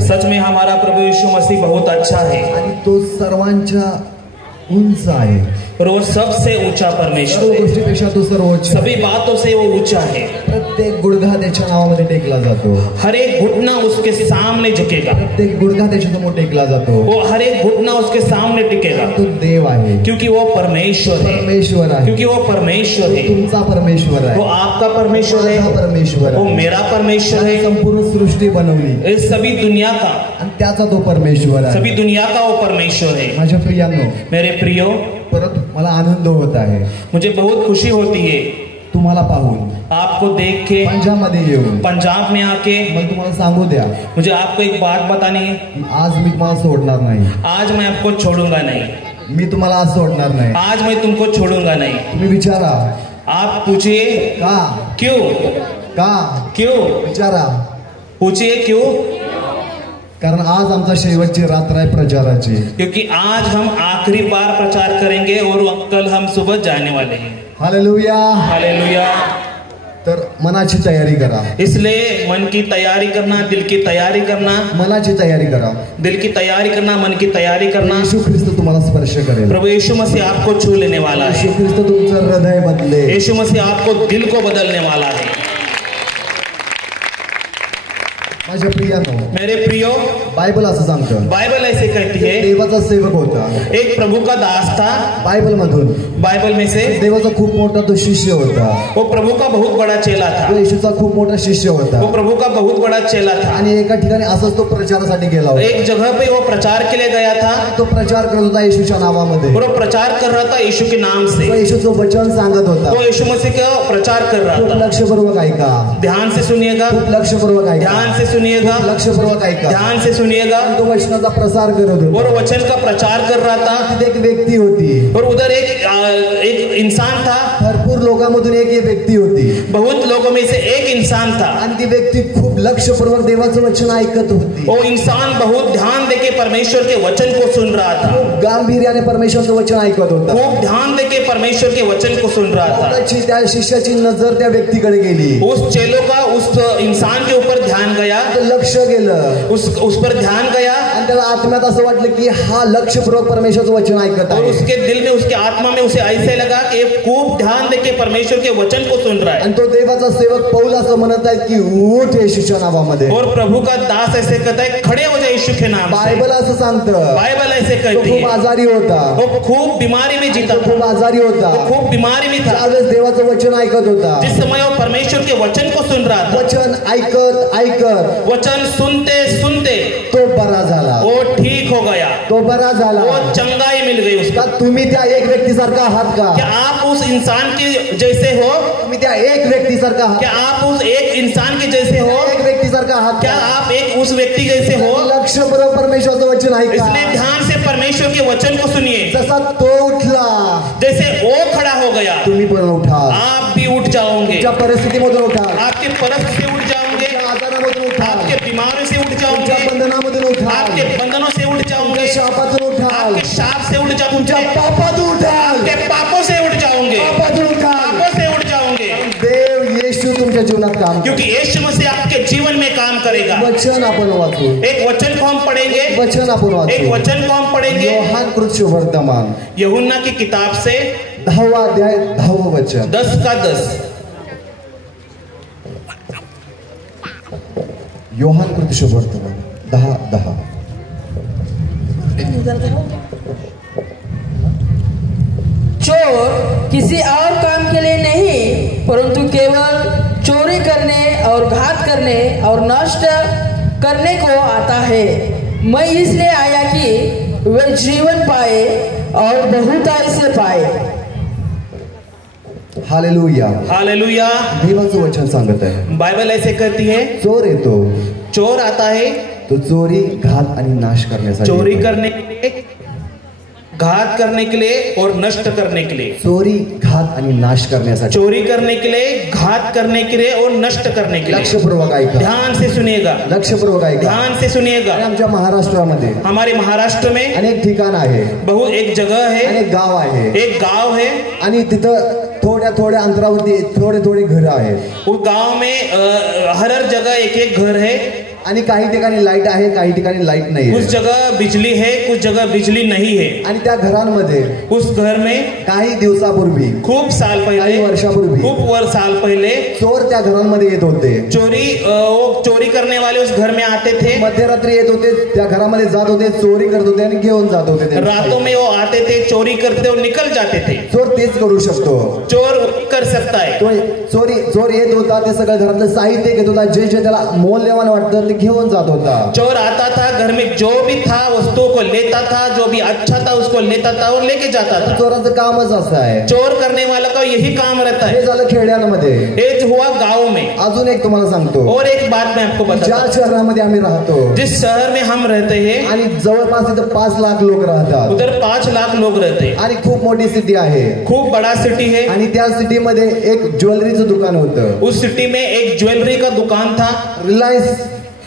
सच में हमारा प्रभु यीशु मसीह बहुत अच्छा है आणि तो सर्वांच्या उंच आहे और वो सबसे ऊंचा परमेश्वर सर्व गोष्टीपेक्षा तो सर्वोच्च सभी बातों से वो ऊंचा है। प्रत्येक गुडघा त्याच्या नावामध्ये टेकला जातो हर एक घुटना उसके सामने झुकेगा प्रत्येक गुडघा त्याच्या समोर टेकला जातो वो हर एक घुटना उसके सामने टिकेगा तो देव आहे क्योंकि वो परमेश्वर है परमेश्वर आहे क्योंकि वो परमेश्वर है तुमचा परमेश्वर आहे वो आपका परमेश्वर है परमेश्वर वो मेरा परमेश्वर है संपूर्ण सृष्टी बनवली इस सभी दुनिया का आणि त्याचा तो परमेश्वर आहे सभी दुनिया का वो परमेश्वर है। माझ्या प्रियांनो मेरे प्रियो परत मला आनंद होत आहे मुझे बहुत खुशी होती है तुम्हाला पाहून आपको देख के पंजाब मध्ये येऊन पंजाब में आके मला तुम्हाला सांगू द्या मुझे आपको एक बात बतानी है आज मी तुम्हाला सोडणार नाही आज मैं आपको छोड़ूंगा नहीं मी तुम्हाला आज सोडणार नाही आज मैं तुमको छोड़ूंगा नहीं। तुम्ही विचारा आप पूछिए का क्यों का क्यों विचारा पूछिए क्यों कारण आज आमचा शेवटची रात्र आहे प्रचाराची क्योंकि आज हम आखिरी बार प्रचार करेंगे और कल हम सुबह जाने वाले हैं। Hallelujah hallelujah. तर मनाची तयारी करा इसलिए मन की तैयारी करना दिल की तैयारी करना मनाची तयारी करा दिल की तैयारी करना मन की तैयारी करना। यीशु ख्रिस्त तुम्हाला स्पर्श करेल प्रभु यीशु मसीह आपको छू लेने वाला है। यीशु ख्रिस्त तुमचं हृदय बदले यीशु मसीह आपको दिल को बदलने वाला है। माझ्या प्रियानो मेरे प्रियो बायबल असं सांगतं बाइबल ऐसे कहती है देवाचा सेवक होता एक प्रभु का दास था बायबल मधून बाइबल में से देवाचा खूप मोठा तो शिष्य होता वो प्रभु का बहुत बड़ा चेला था तो येशूचा खूप मोठा शिष्य होता वो प्रभु का बहुत बड़ा चेला था आणि एका ठिकाणी असंच तो प्रचारासाठी गेला होता एक जगह पे वो प्रचार के लिए गया था तो प्रचार करत होता येशूच्या नावामध्ये और वो प्रचार कर रहा था यीशु के नाम से तो येशूचं वचन सांगत होता वो यीशु मसीह का प्रचार कर रहा खूप था। लक्षपूर्वक ऐका ध्यान से सुनिएगा खूप लक्षपूर्वक ऐका ध्यान से सुनिएगा लक्षपूर्वक ऐका ध्यान से सुनिएगा तो वचनाचा प्रसार करत होता और वचन का प्रचार कर रहा था। तिथे एक व्यक्ती होती और उधर एक इंसान था भरपूर लोकांमधून एक व्यक्ती होती बहुत लोगों में से एक इंसान था आणि ती व्यक्ती खूप लक्षपूर्वक देवाचं वचन ऐकत होती वो इंसान बहुत ध्यान देके परमेश्वर के वचन को सुन रहा था गांभीर्याने परमेश्वरचं वचन ऐकत होता खूब ध्यान देके परमेश्वर के वचन को सुन रहा था। त्या शिष्याची नजर त्या व्यक्तीकडे गेली उस चेलो का उस इंसान के ऊपर ध्यान गया लक्ष गेलं उस पर ध्यान गया आणि त्याला आत्म्यात असं वाटलं की हा लक्षपूर्वक परमेश्वरचं वचन ऐकत और आहे उसके दिल में उसके आत्मा में उसे ऐसे लगा कि खूब ध्यान देके परमेश्वर के वचन को सुन रहा है आणि तो देवाचा सेवक पौल असं म्हणत आहे की उठ येशूच्या नावामध्ये और प्रभु का दास ऐसे कहता है खड़े हो जाए यीशु के नाम से। बायबल असं सांगतं बाइबल ऐसे कहती खूप है आजारी होता वो खूब बीमारी में जीता था खूप आजारी होता वो खूब बीमारी में था त्यावेळेस देवाचं वचन ऐकत होता जिस समय वो परमेश्वर के वचन को सुन रहा था वचन ऐकत ऐकत वचन सुनते सुनते तो बरा झाला वो ठीक हो गया तो बरा झाला वो चंगाई मिल गई उसका। का तुम्ही त्या एक व्यक्तीसारखा आहात का क्या आप उस इंसान के जैसे हो तुम्ही त्या एक व्यक्तीसारखा आहात क्या आप उस एक इंसान के जैसे हो एक व्यक्तीसारखा आहात क्या आप एक उस व्यक्ति जैसे हो लक्षपूर्वक परमेश्वरचं वचन ऐका इसलिए ध्यान से परमेश्वर के वचन को सुनिए जसा तो उठला जैसे वो खड़ा हो गया तुम्ही पण उठा आप भी उठ जाओगे तुमच्या परिस्थितीमधून उठा आपके परिस्थिति से उठ जाओगे आजारामधून उठा आपके बीमारी से उठ तुमच्या जाओगे बंधनामधून उठा आपके बंधनों से उठ जाओगे शापातून उठा आपके शाप से उठ तुमच्या जाओगे पापातून उठा आपके पापों से उठ जाओगे पापातून उठा पापों से उठ जाओगे देव येशू तुमच्या जीवनात काम क्योंकि यीशु मसीह आपके जीवन में काम करेगा। वचन आपण वाचू एक वचन को हम पढ़ेंगे वचन आपण एक वाचू वचन को हम पढ़ेंगे योहान कृत वर्तमान यूहन्ना की किताब से 10वां अध्याय 10वां वचन 10 का 10 योहान कृती शुभवर्तमान 10:10. चोर किसी और काम के लिए नहीं परंतु केवल चोरी करने और घात करने और नष्ट करने को आता है। मैं इसलिए आया कि वे जीवन पाए और बहुतायत से पाए। हालेलुया. हालेलुया. देवाचं वचन सांगत आहे, बाइबल ऐसे कहती है, चोर येतो चोर आता है तो चोरी, घात आणि नाश करण्यासाठी. चोरी करने के लिए, घात करने के लिए और नष्ट करने के लिए. चोरी, घात आणि नाश करण्यासाठी. चोरी करने के लिए, घात करने के लिए और नष्ट करने के लिए. लक्षपूर्वक ऐका, ध्यान से सुनिएगा, लक्षपूर्वक ऐका. ध्यान से सुनिएगा. आणि आमच्या महाराष्ट्रामध्ये हमारे महाराष्ट्र में अनेक ठिकाण आहे, बहुत एक जगह है, अनेक गाव आहे, एक गांव है. आणि तिथं थोड्या थोड्या अंतरावरती थोडे थोडे घर आहेत. उस गांव में हर जगह एक एक घर है. आणि काही ठिकाणी लाईट आहे, काही ठिकाणी लाईट नाही. कुछ जगह बिजली है, कुछ जगह बिजली नहीं है. आणि त्या घरांमध्ये उस घर में काही दिवसापूर्वी, खूप साल काही पहले, वर्षापूर्वी खूप साल पहले चोर त्या घरांमध्ये येत होते. वो चोरी करने वाले उस घर में आते थे. मध्यरात्री येत होते, त्या घरामध्ये जात होते, चोरी करत होते आणि घेऊन जात होते. रातों में वो आते थे, चोरी करते और निकल जाते थे. चोर तेच करू शकतो. चोर कर सकता है. चोर येत होता, ते सगळं घरातलं साहित्य घेत होता, जे जे त्याला मौल्यवान वाटतं ते घेऊन जात होता. चोर आता था, घर में जो भी था वस्तुओं को लेता था, जो भी अच्छा था उसको लेता था और लेके जाता था. चोराचं कामच असं आहे. चोर करने वाला का यही काम रहता हे है. झालं खेड्यांमध्ये. ये हुआ गाँव में. अजून एक तुम्हाला सांगतो, और एक बात मैं आपको ज्या बताता शहरामध्ये आम्ही राहतो हूं. जिस शहर में हम रहते हैं आणि जवळपास तिथं 5 लाख लोक राहतात उधर 5 लाख लोग रहते हैं. आणि खूप मोठी सिटी आहे. खूप बड़ा सिटी है. आणि त्या सिटीमध्ये एक ज्वेलरीचं दुकान होतं. उस सिटी में एक ज्वेलरी का दुकान था,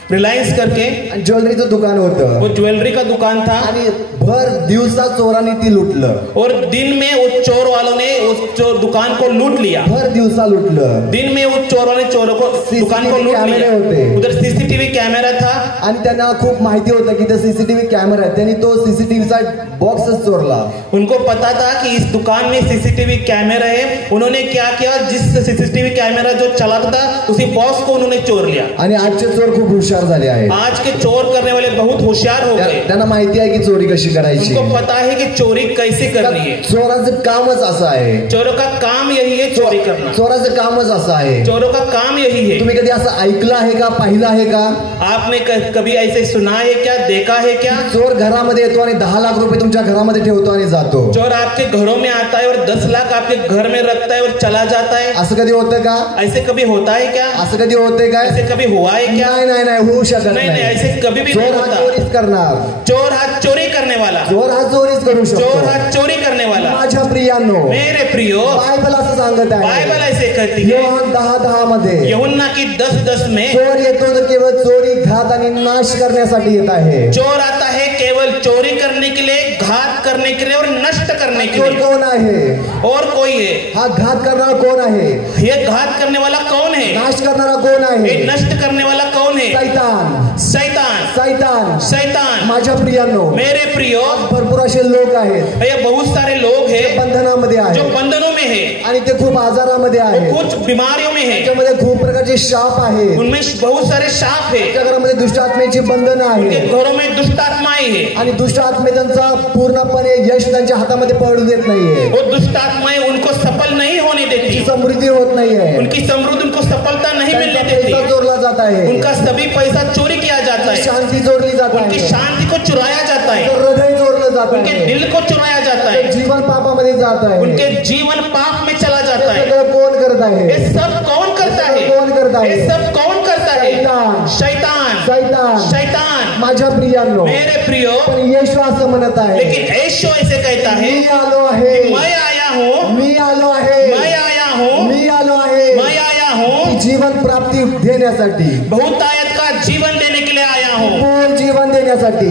रिलायंस करके ज्वेलरीचं दुकान होतं. वो ज्वेलरी का दुकान था. आणि भर दिवसा चोरांनी ती लुटलं. और दिन में उस चोर वालों ने उस दुकान को लूट लिया. भर दिवसा लुटलं. दिन में उस चोरों ने चोरों को दुकान को लूट कॅमेरे लिया. होते. उधर सीसीटीवी कैमरा था. आणि त्यांना खूप माहिती होतं की ते सीसीटीव्ही कॅमेरा आहे. त्यांनी तो सीसीटीव्हीचा बॉक्सच चोरला. उनको पता था कि इस दुकान में सीसीटीवी कैमरा है. उन्होंने क्या किया, जिस सीसीटीवी कैमरा जो चलाता था उसी बॉक्स को उन्होंने चोर लिया. आणि आजचे चोर खूप हुशार झाले आहेत. आज के चोर करने वाले बहुत होशियार हो गए. त्यांना माहिती आहे की चोरी कशी करायची. उनको पता है कि चोरी कैसे करनी है. चोराचं कामच असं आहे. चोरों का काम यही है, चोरी करना. चोराचं कामच असं आहे. चोरों का काम यही है. तुम्ही कधी असं ऐकलं आहे का, पाहिलं आहे का? आपने कभी ऐसे सुना है क्या, देखा है क्या? चोर घरामध्ये येतो आणि 10 लाख रुपये तुमच्या घरामध्ये ठेवतो आणि जातो. चोर आपके घरों में आता है और 10 लाख आपके घर में रखता है और चला जाता है. असं कधी होतं का? ऐसे कभी होता है क्या? असं कधी होतंय का? ऐसे कभी हुआ है क्या? नाही नाही होऊ शकत नहीं नहीं, ऐसे कभी भी चोर नहीं हा होता. चोरीच करणार. चोर हा चोरी करने वाला. चोर हा चोरीच करू चोर शकतो. हा चोरी करने वाला. माझ्या प्रियांनो, मेरे प्रियो, बायबल असं सांगत आहे. बाइबल ऐसे कहती है योहान 10:10 मध्ये, यूहन्ना की 10:10 में, चोर येतो तर केवळ चोरी, घात आणि नाश करण्यासाठी येत आहे. चोर आता है केवल चोरी करने के लिए, घात करने के लिए और नष्ट करने के चोर लिए. कोण आहे? और कोई है. हा घात करणारा कोण आहे? ये घात करने वाला कौन है? नाश करणारा कोण ये आहे? नष्ट करने वाला कौन है? सैतान. शैतान. सैतान. शैतान. माझ्या प्रियांनो, मेरे प्रियो, भरपूर असे लोक आहेत ये बहुत सारे लोग हैं बंधनामध्ये जो आहेत बंधनों में है, आणि ते खूप आजारामध्ये आहेत. कुछ बीमारियों में है, त्याच्यामध्ये खूप प्रकारचे शाप आहेत. उनमें बहुत सारे शाप है, त्या घरामध्ये दुष्ट आत्म्याची बंधनं उनके आहेत घरों में दुष्ट आत्माएं है. आणि दुष्ट आत्मे त्यांचा पूर्णपणे यश त्यांच्या हातामध्ये पडू देत नाहीये. वो दुष्ट आत्माएं उनको सफल नहीं होने देती. समृद्धी होत नाहीये. उनकी समृद्धि, उनको सफलता नहीं मिलने त्यांचा देती. पैसा चोरला जात आहे. उनका सभी पैसा चोरी किया जाता है. शांती चोरली जात उनकी आहे. शांति को चुराया जाता है. त्यांचं हृदय चोरलं जात उनके आहे. दिल को चुराया जाता है. जीवन पापामध्ये जात आहे. उनके जीवन पाप में चला जाता हे है. सगळं कोण करत आहे? ये सब कौन करता है? कोण करत आहे? ये सब कौन करता है? शैतान. शैतान. सैतान. शैतान. माझ्या प्रियांनो, मेरे प्रियो, पण येशू असं म्हणत आहे, लेकिन यीशु ऐसे कहता है, मी आलो आहे. मैं आया हूँ, मी आलो आहे. मैं आया हूँ, मी आलो आहे. मैं आया हूँ, जीवन प्राप्ती देण्यासाठी, बहुतायत का जीवन देने के लिए आया हूँ. पूर्ण जीवन देण्यासाठी.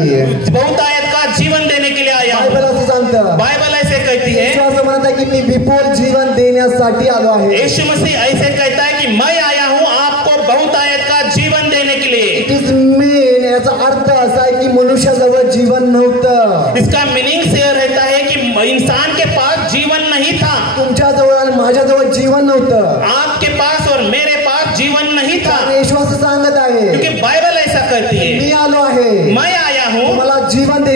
बहुतायत का जीवन देने के लिए आया हूँ. बायबल असं सांगतं. बाइबल ऐसे कहती है, येशू असं म्हणत आहे की मी विपुल जीवन देण्यासाठी आलो आहे. यीशु मसीह ऐसे कहता है कि मैं आया हूँ आपको बहुतायत का जीवन देने के लिए. इट इज मीन, याचा अर्थ असा आहे की मनुष्याजवळ जीवन नव्हतं. इसका मीनिंग से रहता है कि इंसान के पास जीवन नहीं था. तुमच्याजवळ आणि माझ्याजवळ जीवन नव्हतं. आपके पास और मेरे पास जीवन नहीं था. येशू असं सांगत आहे. क्योंकि बाइबल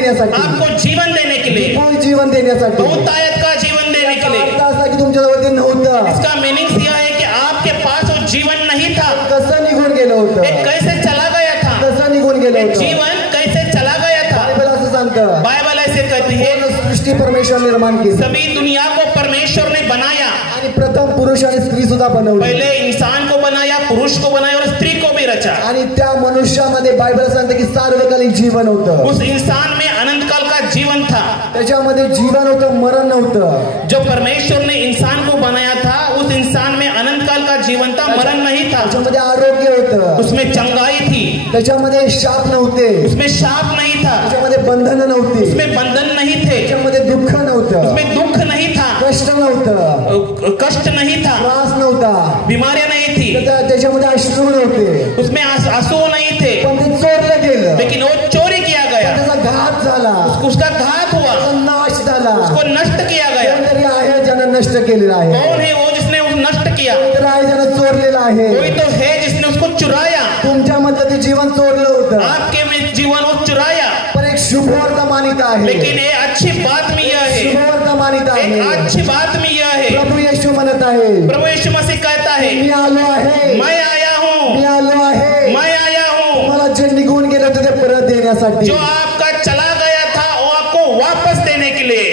देण्यासाठी, आपको जीवन देने के लिए, विपुल जीवन देण्यासाठी, बहुतायत का जीवन देने के लिए। अर्थ असा की तुमच्याजवळ ते नव्हतं, इसका मीनिंग यह है कि आपके पास वो जीवन नहीं था। कसं निघून गेलं ये होतं, कैसे चला गया था? कसं निघून गेलं ये होतं. जीवन कैसे चला गया था? बायबल असं सांगतं, बाइबल ऐसे कहती है, सृष्टी परमेश्वर निर्माण केली सभी दुनिया को परमेश्वर ने बनाया। आणि प्रथम पुरुष आणि स्त्री सुद्धा बनवली पहले इंसान को बनाया, पुरुष को बनाया और स्त्री को भी रचा। आणि त्या मनुष्यामध्ये बायबल सांगते की सार्वकालिक जीवन होतं, उस इंसान में अनंत काल का जीवन था। त्याच्यामध्ये जीवन होतं, मरण नव्हतं. जो परमेश्वर ने इंसान को बनाया था, उस इंसान में अनंत काल का जीवन था, मरण नहीं था। त्याच्यामध्ये आरोग्य होतं, उसमें चंगाई थी, त्याच्यामध्ये शाप नव्हते, उसमें शाप नहीं था, त्याच्यामध्ये बंधन नव्हती, उसमें बंधन नहीं थे, त्याच्यामध्ये दुःख नव्हतं, उसमें दुख नहीं था, कष्ट नव्हतं, कष्ट नहीं था, त्रास नव्हता, बीमारियां नहीं थी, त्याच्यामध्ये अश्रू नव्हते. उसमें आंसू नहीं थे, पण ते चोरलं गेलं, लेकिन वो चोरी किया गया, त्याचा घात झाला, उसका घात हुआ, त्याचा नाश झाला. उसको नष्ट किया गया। कोणतरी आहे ज्यानं नष्ट केलेलं आहे, कौन है वो जिसने उस नष्ट किया? कोणतरी आहे ज्यानं चोरलेलं आहे. कोई तो है जिसने उसको चुराया। तुमच्यामधलं ते जीवन चोरलं होतं, आपके में जीवन वो चुराया। पण एक शुभवर्तमानित आहे, लेकिन ये अच्छी बात में यह है, शुभवर्तमानित आहे. एक अच्छी बात में यह है, प्रभू येशू म्हणत आहे, प्रभु यीशु मसीह कहता है, मी आलो आहे, मैं आया हूँ, मी आलो आहे, मैं आया हूँ। मला जे निघून गेलं होतं ते परत देण्यासाठी, जो आपका चला गया था वो आपको वापस देने के लिए।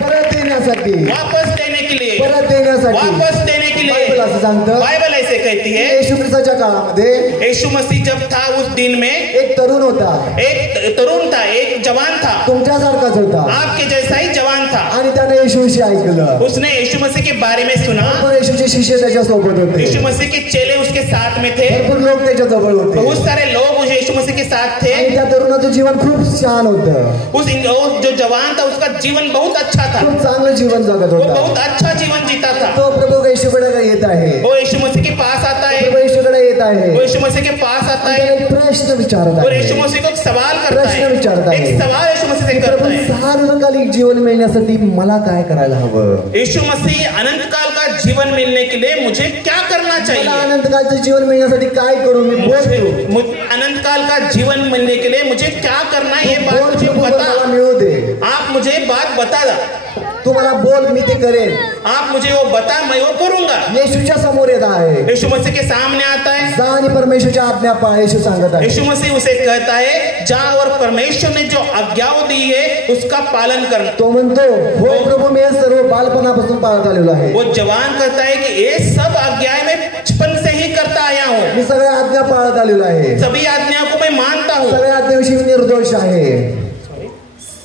परत देण्यासाठी, वापस देने के लिए, परत देण्यासाठी. वापस देने के बायबल लिए। असं सांगतं, बाइबल ऐसे कहती है, येशू ख्रिस्ताच्या काळामध्ये यीशु मसीह जब था उस दिन में एक तरुण होता, एक तरुण था, एक जवान था, तुमच्यासारखाच होता, आपके जैसा ही जवान था। आणि त्याने येशूविषयी ऐकलं. उसने यीशु मसीह के बारे में सुना। पण येशूचे शिष्य त्याच्या सोबत होते, यीशु मसीह के चेले उसके साथ में थे, भरपूर लोक त्याच्या जवळ होते, बहुत सारे लोग उस यीशु मसीह के साथ थे। आणि त्या तरुणाचं जीवन खूप छान होतं, वो जो जवान था उसका जीवन बहुत अच्छा था, खूप चांगलं जीवन जगत वो होता. बहुत अच्छा जीवन जीता था। तो प्रभू येशूकडे येत आहे, वो यीशु मसीह के पास आता है, प्रभू येशूकडे येत आहे, वो यीशु मसीह के पास आता त्याला है एक प्रश्न विचारत और आहे, यीशु मसीह को एक सवाल करता प्रश्न विचारता है। है। एक सवाल यीशु मसीह से करता प्रभू है, सार्वकालिक जीवन मिळण्यासाठी मला काय करायला हवं, यीशु मसीह अनंत काल का जीवन मिलने के लिए मुझे क्या करना मला चाहिए? अनंतकालचं जीवन मिळण्यासाठी काय करू, मी बोलतो, मुझे अनंत काल का जीवन मिलने के लिए मुझे क्या करना है, ये बात बोल मुझे प्रभू, मला बता। मिळू दे, आप मुझे बात बता दा, तुम्हाला बोल, मी ते करेन. आप मुझे वो बता, मैं वो करूंगा। येशूच्या समोर येत आहे, यीशु मसीह के सामने आता है, जा आणि परमेश्वरच्या आज्ञा पाळ. येशू सांगत आहे, यीशु मसीह उसे कहता है, जा और परमेश्वर ने जो आज्ञाओं दी है उसका पालन करना। तो म्हणतो, हो प्रभू, मी हे सर्व बालपणापासून पाळत आलेलो आहे, वो जवान कहता है कि ये सब आज्ञाएं मैं बचपन से ही करता आया हूँ, मी सगळ्या आज्ञा पाळत आलेलो आहे, सभी आज्ञाओं को मैं मानता हूँ, सगळ्या आज्ञाविषयी मी निर्दोष आहे,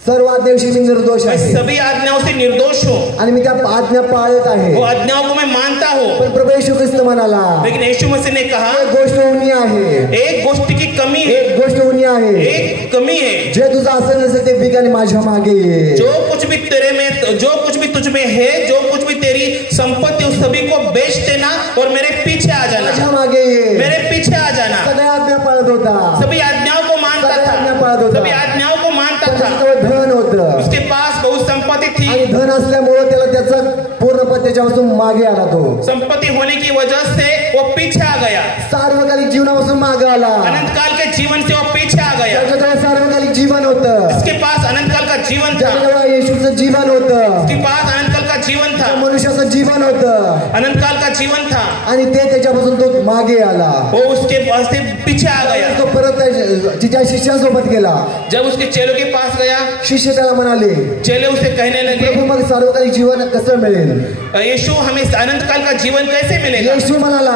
सर्व आज्ञाविषयी मी निर्दोष मैं आहे, सभी आज्ञाओं से निर्दोष हूँ, आणि मी त्या आज्ञा पाळत आहे. वो आज्ञाओं को मैं मानता हूँ। पण प्रभू येशू ख्रिस्त म्हणाला, लेकिन यीशु मसीह ने कहा, एक गोष्ट उणी आहे, एक गोष्ट की कमी है, एक गोष्ट उणी आहे, एक कमी है, जे तुझं असं नसेल ते बिगाने माझ्या मागे ये. जो कुछ भी तेरे में, जो कुछ भी तुझ में है, जो कुछ भी तेरी संपत्ति उस सभी को बेच देना और मेरे पीछे आ माझ्या जाना, मागे ये. मेरे पीछे आ जाना। सगळ्या आज्ञा पाळत होता, सभी आज्ञाओं को मानता सगळ्या आज्ञा था, पाळत होता, सभी आज्ञाओं को मानता था। त्याच्याजवळ धन होतं, उसके पास बहुत संपत्ति थी, आणि धन असल्यामुळे त्याला त्याचा पूर्णपणे त्याच्यापासून मागे आला. तो संपत्ति होने की वजह से वो पीछे आ गया, सार्वकालिक जीवनापासून मागे आला, अनंत काल के जीवन से वो पीछे आ गया। त्याच्याजवळ सार्वकालिक जीवन होतं, इसके पास अनंत काल का जीवन था, त्याच्याजवळ येशूचं जीवन होतं, उसके पास अनंत काल का जीवन था, मनुष्याचं जीवन होतं, अनंत काल का जीवन था, आणि ते त्याच्यापासून तो मागे आला. वो उसके पास से पीछे आ गया। तो परत तिच्या शिष्यांसोबत गेला. जब उसके चेलों के पास गया, शिष्य त्याला म्हणाले, चेले उसे कहने लगे, प्रभू, मग सार्वकालिक जीवन कसं मिळेल? यीशु हमें अनंत काल का जीवन कैसे मिलेगा? येशू म्हणाला,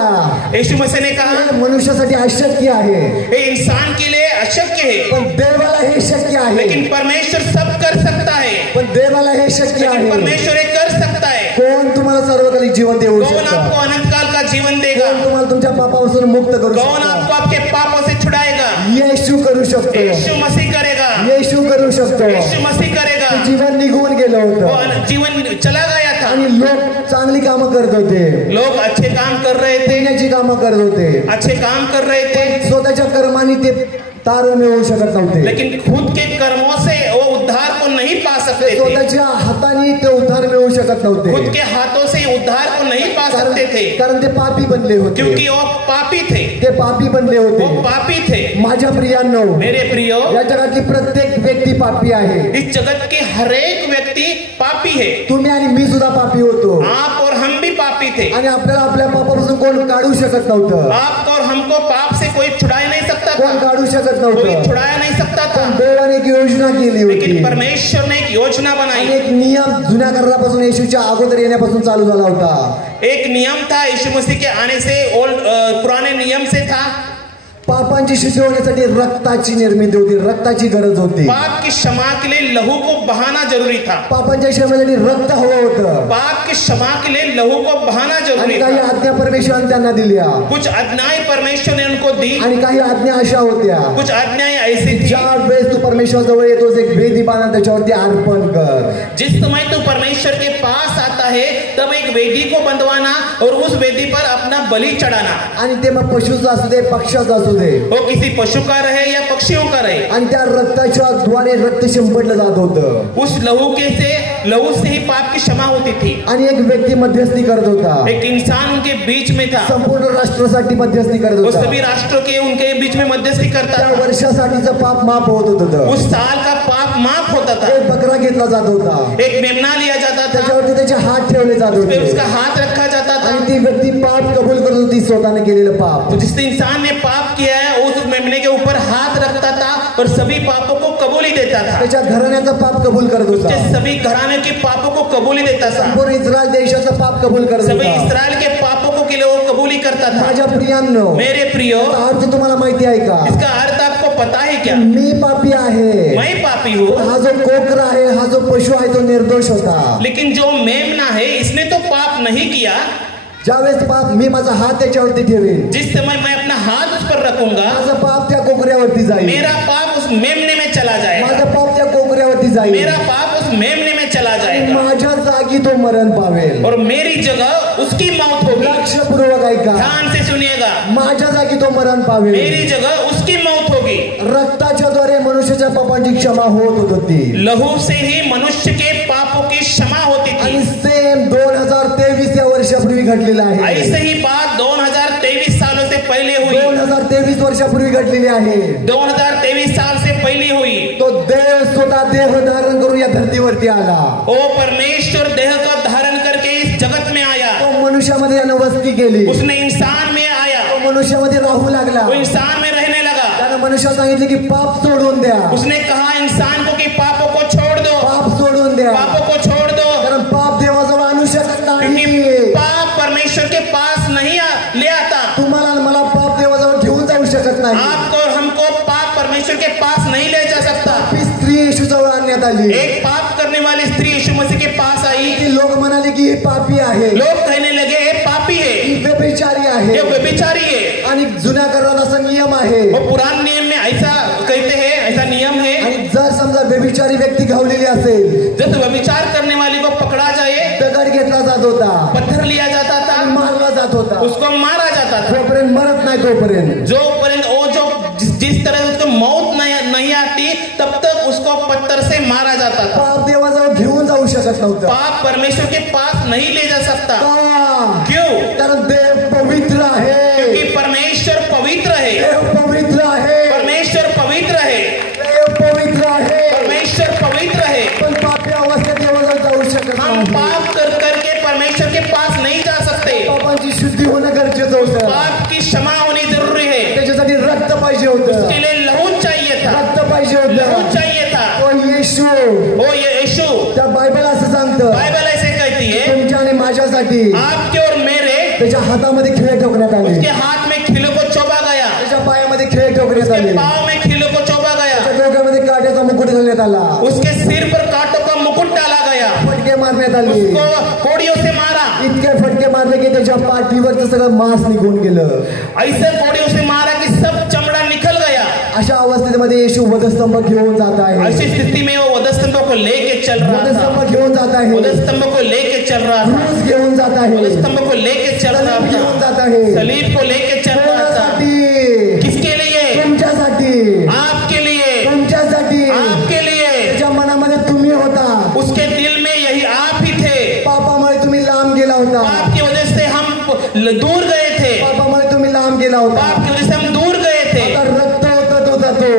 यीशु मसीह ने कहा, हे मनुष्यासाठी अशक्य आहे, ये इंसान के लिए अशक्य है, पण देवाला हे शक्य आहे. लेकिन परमेश्वर सब कर सकता है, पण देवाला हे शक्य लेकिन आहे. परमेश्वर ये कर सकता है। कोण तुम्हाला सार्वकालिक जीवन देऊ कौन शकतो? आपको अनंत काल का जीवन देगा? कोण तुम्हाला तुमच्या पापापासून मुक्त करू कौन शकतो? आपको आपके पापों से छुड़ाएगा? येशू करू शकतो, यीशु मसीह करेगा, येशू करू शकतो. यीशु मसीह करेगा। जीवन निघून गेलं वो होतं जीवन चला गया था, आणि लोक चांगली कामं करत होते, लोग अच्छे काम कर रहे थे, पुण्याची कामं करत होते, अच्छे काम कर रहे थे, स्वतःच्या कर्माने ते तारण मिळवू शकत नव्हते. लेकिन खुद के कर्मों से वो उद्धार को नहीं पा सकते थे, स्वतःच्या हाताने ते उद्धार मिळवू शकत खुद नव्हते, के हाथों से उद्धार को नहीं पा सकते थे, कारण ते पापी बनले होते, क्योंकि वो पापी थे, ते पापी बनले वो होते. पापी थे. माझ्या प्रियांनो, मेरे प्रियो, या जगातली प्रत्येक व्यक्ती पापी आहे. इस जगत के हर एक व्यक्ति पापी है. तुम्ही आणि मी सुद्धा पापी होतो, आप और हम भी पापी थे. आणि आपल्याला आपल्या पापापासून कोण काढू शकत नव्हतं. आपको और हमको पाप से कोई छुड़ा नहीं सकता कोण था, काढू शकत कोई नव्हतं. छुड़ाया नहीं सकता था. देवाने एक योजना केली होती, लेकिन परमेश्वर ने एक योजना आणि बनाई. एक नियम जुन्या करारापासून येशूच्या अगोदर येण्यापासून चालू झाला होता. एक नियम था यीशु मसीह के आने से, पुराने नियम से था. पापांची शुद्धी होण्यासाठी रक्ताची निर्मिती होती, रक्ताची गरज होती. पाप की क्षमा के लिए लहू को बहाना जरूरी था. पापांच्या क्षमेसाठी रक्त हवं होतं, पाप की क्षमा के लिए लहू को बहाना आणि जरूरी काही था. आज्ञा परमेश्वराने त्यांना दिल्या, कुछ आज्ञाएं परमेश्वर ने उनको दी, आणि काही आज्ञा अशा होत्या, कुछ आज्ञाएं ऐसी थी. ज्या वेळेस तू परमेश्वर जवळ येतोस एक वेदी बांधा, त्याच्यावरती अर्पण कर. जिस समय तू परमेश्वर के पास आता है तब एक वेदी को बंधवाना और उस वेदी पर अपना बलि चढ़ाना. आणि ते मग पशुचं असू दे, पक्षाचं असू दे, वो किसी पशु का रहे या पक्षियों का रहे, आणि त्या रक्ताच्या द्वारे रक्त शिंपडलं जात होतं, उस लहू से ही पाप की क्षमा होती थी. आणि एक व्यक्ती मध्यस्थी करत होता, एक इंसान उनके बीच में था. संपूर्ण राष्ट्रासाठी मध्यस्थी करत वो होता. सभी राष्ट्रों के उनके बीच में मध्यस्थी करता त्या था. वर्षासाठीचं पाप माफ होत होतं. उस साल का पाप माफ होता था. एक बकरा घेतला जात होता, एक मेमना लिया जाता था, त्याच्यावरती त्याचे हात ठेवले जात फिर होते, उसका हाथ रखा जाता था. आणि ती व्यक्ती पाप कबूल करत होती, स्वतःने केलेलं पाप. तो जिस इंसान ने पाप किया है उस मेमने के ऊपर हाथ रखता था और सभी पापों को कबूली देता था. त्याच्या घराण्याचं पाप कबूल करत होता, उसके सभी घराने के पापों को कबूली देता था. संपूर्ण इस्रायल देशाचं पाप कबूल करत सभी होता. इस्राएल के पापों को के लिए वो कबूली करता था. माझ्या प्रियांनो, मेरे प्रियो, याचा अर्थ तुम्हाला माहिती आहे का? इसका अर्थ आपको पता है क्या? मी पापी आहे, मैं पापी हूँ, हा जो कोकरा आहे, हा जो पशु आहे, तो निर्दोष होता. लेकिन जो मेमना है इसने तो पाप नहीं किया. ज्यावेळेस पाप मी माझा हात त्याच्यावरती ठेवेन, जिस समय मैं अपना हाथ उस पर रखूंगा माझं पाप त्या कोकऱ्यावरती जाईल, मेरा पाप उस मेमने में चला जाएगा. माझं पाप त्या कोकऱ्यावरती जाईल, मेरा पाप उस मेमने में चला जाएगा माझ्या जागी तो मरण पावेल. और मेरी जगह उसकी मौत होगी. लक्षपूर्वक ऐका, ध्यान से सुनिएगा, माझ्या जागी तो मरण पावेल. मेरी जगह उसकी मौत होगी. रक्ताच्या द्वारे मनुष्याच्या पापांची क्षमा होत होती, लहू से ही मनुष्य के पापों की क्षमा होती आणि थी. सेम 2023 या वर्षापूर्वी घडलेला आहे. ऐसे ही बात 2023 सालों से पहले हुई. 2023 वर्षापूर्वी घडलेली आहे. 2023 साल से पहले हुई. तो देव स्वतः देह धारण करून या धरतीवरती आला. ओ परमेश्वर देह का धारण करके इस जगत में आया. तो मनुष्यामध्ये त्यानं वस्ती केली, उसने इंसान में आया, तो मनुष्यामध्ये राहू लागला. वो इंसान में रहने लगा. त्यानं मनुष्याला सांगितले की पाप सोडून द्या, उसने कहा इंसान को कि पापों को छोड़ दो, पाप सोडून द्या, पापों को छोड़ दो, कारण पाप देवाजवळ आणू शकत क्योंकि नाही. पाप परमेश्वर के पास नहीं ले आता. तुम्हाला आणि मला पाप देवाजवळ घेऊन जाऊ शकत नाही. आपको और हमको पाप परमेश्वर के पास नहीं ले जा सकता. ती स्त्री येशूजवळ आणण्यात आली. एक पाप करने वाली स्त्री यीशु मसीह के पास आई. ती लोक म्हणाले की ही पापी आहे, लोग कहने लगे ये पापी है, ही व्यभिचारी आहे, ये व्यभिचारी है. आणि जुन्या करारात असा नियम आहे. वो पुराने नियम में ऐसा कहते हैं, ऐसा नियम है. आणि जर समजा व्यभिचारी व्यक्ती घावलेली असेल, जब व्यभिचार करने वाली को पकड़ा जाए, दगड घेतला जात होता, पत्थर लिया जाता था, मारला जात होता. उसको मारा जाता था. जोपर्यंत मरत नाही तोपर्यंत, जोपर्यंत वो जो जिस तरह से उसको मौत नहीं आती तब तक उसको पत्थर से मारा जाता था. पाप देवाजवळ घेऊन जाऊ शकत नव्हतं. पाप परमेश्वर के पास नहीं ले जा सकता. का? क्यों? कारण देव पवित्र आहे, क्योंकि परमेश्वर पवित्र है. देव पवित्र आहे, परमेश्वर पवित्र है. देव पवित्र आहे. परमेश्वर पवित्र है. पण पापी अवस्थेत देवाजवळ जाऊ शकत हम नाही. पाप करके परमेश्वर के पास नहीं जा सकते. पापांची शुद्धी होणं गरजेचं होतं. पाप की क्षमा होनी जरूरी है. त्याच्यासाठी रक्त पाहिजे होतं, उसके लिए लहू चाहिए था. रक्त पाहिजे लहू होतं. चाहिए था. तो येशू, ओ ये यीशु, त्या बायबल असं सांगतं, बाइबल ऐसे कहती है, तुमच्या आणि माझ्यासाठी आपके और मेरे त्याच्या हातामध्ये खिळे ठोकण्यात आले, उसके हाथ में खिलों को चोबा गया, त्याच्या पायामध्ये खिळे ठोकण्यात उसके आले, पाँव में खिलों को चोबा गया, त्याच्या डोक्यामध्ये काट्याचा मुकुट घालण्यात आला, उसके सिर पर कांटों का मुकुट डाला गया, फटके मारण्यात आले. उसको कोड़ियों से मारा. इतके फटके मारले की त्याच्या पाठीवरचं सगळं मांस निघून गेलं. ऐसे कोड़ियों से मारा कि सब चमड़ा निकल गया. अशा अवस्थेमध्ये येशू वधस्तंभ घेऊन जात आहे, ऐसी स्थिति में वो वधस्तंभ को लेके चल रहा था. वधस्तंभ घेऊन जात आहे, वधस्तंभ को लेके चल रहा था. क्रूस घेऊन जात आहे, वधस्तंभ को लेके चल रहा सलीब घेऊन था. जात आहे. सलीब को लेके चल रहा था. कोणासाठी? किसके लिए? तुमच्यासाठी, आपके लिए, तुमच्यासाठी. आपके लिए. त्याच्या मनामध्ये तुम्ही होता, दूर गए थे, पापामुळे तुम्ही लांब गेला होता. पाप की वजह से हम दूर गए थे. आता रक्त होत होता तो,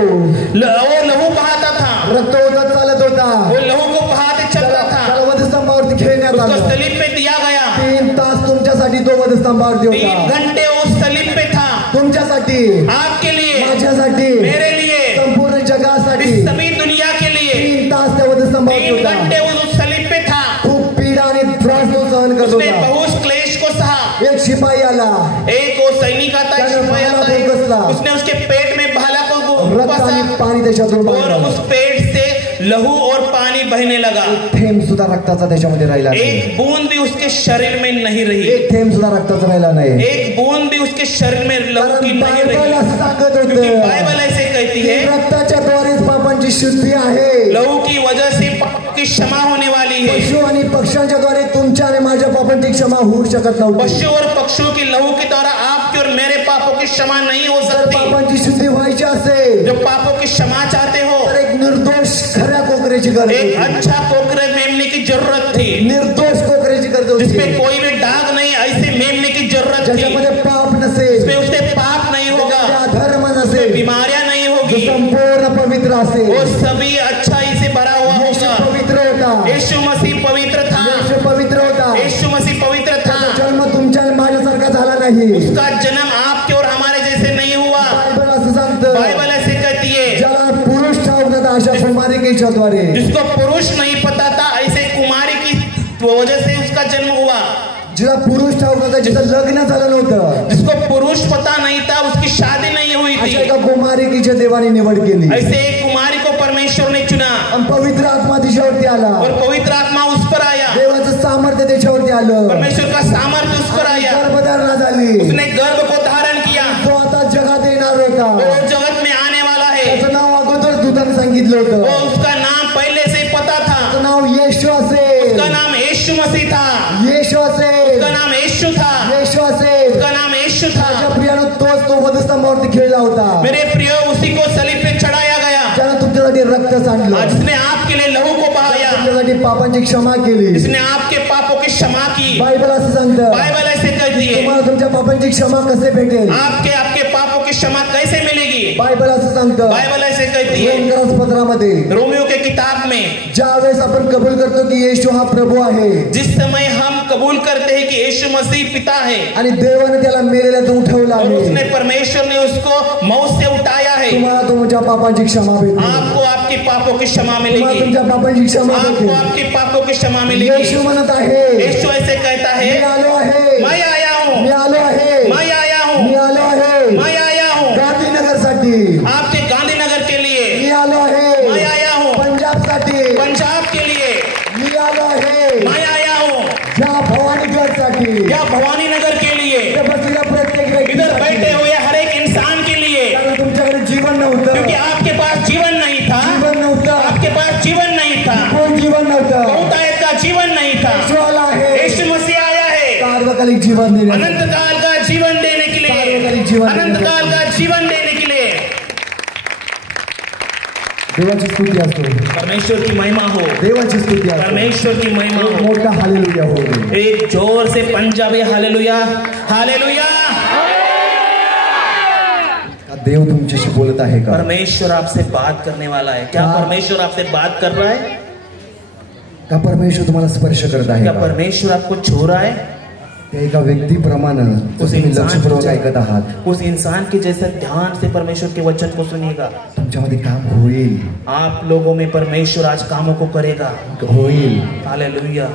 वो लहू बहाता था, रक्त होत चालत होता. वो लहू को बहाते चल रहा था. त्याला वधस्तंभावरती खेळण्यात उसको आलं. सलीब पे दिया गया. 3 तास तुमच्यासाठी तो वधस्तंभावरती 3 होता. घंटे उस सलीब पे था, तुमच्यासाठी, आपके लिए, माझ्यासाठी, मेरे लिए, संपूर्ण जगासाठी इस सभी दुनिया के लिए. 3 तास त्या वधस्तंभावरती 3 घंटे होता. उस सलीब पे था. खूप पीडा आणि त्रास तो सहन करत उसने होता. बहुत क्लेश को सहा. एक शिपाई आला, एक वो सैनिक आता है, त्याने शिपाई आता भाला फुंकसला. है, उसने उसके पेट में भाला को रक्त आणि फंसा पाणी त्याच्यातून बाहेर और आलं. उस पेट से लहू और पानी बहने लगा. थेंब सुद्धा रक्ताचा त्याच्यामध्ये राहिला नाही. एक बूंद भी उसके शरीर में नहीं रही. एक थेंब सुद्धा रक्ताचा राहिला नाही. एक बूंद भी उसके शरीर में लहू की कारण नहीं बायबल रही. असं सांगत क्योंकि होतं बाइबल ऐसे कहती की है, रक्ताच्या द्वारेच पापांची शुद्धी आहे. लहू की वजह से पाप की क्षमा होने वाली है. पशु आणि पक्ष्यांच्या द्वारे तुमच्या आणि माझ्या पापांची क्षमा होऊ शकत नव्हती. पशु और पक्षियों की लहू के द्वारा आपके और मेरे पापों की क्षमा नहीं हो जर सकती. पापांची शुद्धी व्हायची असेल जो पापों की क्षमा चाहते हो, तर एक निर्दोष खऱ्या कोकरेची गरज एक होती. अच्छा कोकरे मेमने की जरूरत थी, निर्दोष कोकरेची गरज होती. जिसपे कोई भी दाग नहीं, ऐसे मेमने की जरूरत थी, ज्याच्यामध्ये पाप नसेल, जिसपे उससे पाप नहीं होगा, धर्म नसेल, बीमारियां नहीं जो होगी, संपूर्ण पवित्र असेल. वो सभी अच्छाई से भरा हुआ येशू होगा. पवित्र होता. यीशु मसीह पवित्र था. येशू पवित्र होता. यीशु मसीह पवित्र था. जन्म तुमच्या आणि माझ्यासारखा झाला नाही. उसका जन्म आपके और हमारे जैसे नहीं हुआ. बायबल असं सांगतं, बाइबल ऐसे कहती है, ज्याला पुरुष ठाऊक नव्हता अशा कुमारिकेच्या द्वारे, जिसको पुरुष नहीं पता था, ऐसे कुमारी की वजह से उसका जन्म हुआ. जिला पुरुष ठाऊक नव्हता, जिचं लग्न झालं नव्हतं, जिसको पुरुष पता नहीं था, उसकी शादी नहीं हुई अशा थी, एका कुमारिकेच्या देवाने निवड केली. ऐसे एक कुमारी को परमेश्वर ने चुना आणि पवित्र आत्मा तिच्यावरती आला. और पवित्र आत्मा उस पर आया. देवाचं सामर्थ्य त्याच्यावरती आलं. परमेश्वर का सामर्थ्य उस पर आया. गर्भधारणा झाली. उसने गर्भ को धारण किया. तो आता जगात येणार होता. वो जगत में आने वाला है. त्याचं नाव अगोदर दूताने सांगितलं वो होतं. उसका नाम पहले से पता था. त्याचं नाव येशू असेल. उसका नाम यीशु मसीह था. येशू असेल. उसका नाम यीशु था. येशू असेल. उसका नाम यीशु था. माझ्या प्रियानं तोच तो वधस्तंभावरती खेळला होता. मेरे प्रिय, उसी को सलीब पे चढ़ाया गया. त्यानं तुमच्यासाठी रक्त सांडलं. जिसने आपके लिए लहू को बहाया, तुमच्यासाठी पापांची क्षमा केली. जिसने आपके पापों की क्षमा की. बायबल असं सांगतं, बाइबल ऐसे कहती है, तुम्हाला तुमच्या पापांची क्षमा कसे भेटेल. आपके पापों की क्षमा कैसे मिलेगी. बायबल असं सांगतं, बाइबल ऐसे कहती है, रोमकरासपत्रामध्ये रोमियो के किताब में, ज्यावेळेस आपण कबूल करतो की येशू हा प्रभू आहे जिस समय हम कबूल करते हैं कि यीशु मसीह पिता है आणि देवाने त्याला मेलेल्यातून उठवलं और आहे, उसने परमेश्वर ने उसको मौत से उठाया है, तुम्हाला तुमच्या पापांची क्षमा भेटेल. आपको आपके पापों की क्षमा तुम्हाला मिलेगी. तुमच्या पापांची क्षमा आपको भेटेल. आपके पापों की क्षमा मिलेगी. येशू म्हणत आहे, यीशु ऐसे कहता मी है, आलो आहे, मैं आया हूँ, मी आलो आहे, मैं आया हूँ, मी आलो आहे मैं आया हूँ गांधीनगरसाठी, आपके गांधीनगर के लिए, मी आलो आहे मैं आया हूँ पंजाबसाठी, पंजाब के लिए, मी आलो आहे मैं आया हूँ या भवानीगडसाठी, या भवानी नगर के लिए, इथं बसलेल्या प्रत्येक इधर बैठे व्यक्तीसाठी. हुए हर एक इंसान के लिए, कारण तुमच्याकडे जीवन नव्हतं, क्योंकि आपके पास जीवन नहीं था, जीवन नव्हतं, आपके पास जीवन नहीं था, कोण जीवन नव्हतं. बहुतायत का जीवन नहीं था. येशू आला आहे यीशु मसीह आया है सार्वकालिक जीवन देण्यासाठी, अनंत काल का जीवन देने के सार्वकालिक लिए, जीवन अनंत देने काल का जीवन देने के लिए. देवाची स्तुती असतो, परमेश्वर की महिमा हो, देवाची स्तुती असतो, परमेश्वर की महिमा हो. मोठा हालेलुया हो. एक जोर से पंजाबी हालेलुया, हालेलुया. देव तुमच्याशी बोलत आहे का. परमेश्वर आपसे बात करने वाला है. क्या हाँ. परमेश्वर आपसे बात कर रहा है. का परमेश्वर तुम्हाला स्पर्श करत आहे क्या का. परमेश्वर आपको छू रहा है. त्या एका व्यक्तीप्रमाणे उस तुम्ही इंसान लक्षपूर्वक की ऐकत आहात. उस इंसान के जैसा ध्यान से परमेश्वर के वचन को सुनिएगा. तुमच्यामध्ये काम होईल, आप लोगों में परमेश्वर आज कामों को करेगा. होईल. हालेलुया.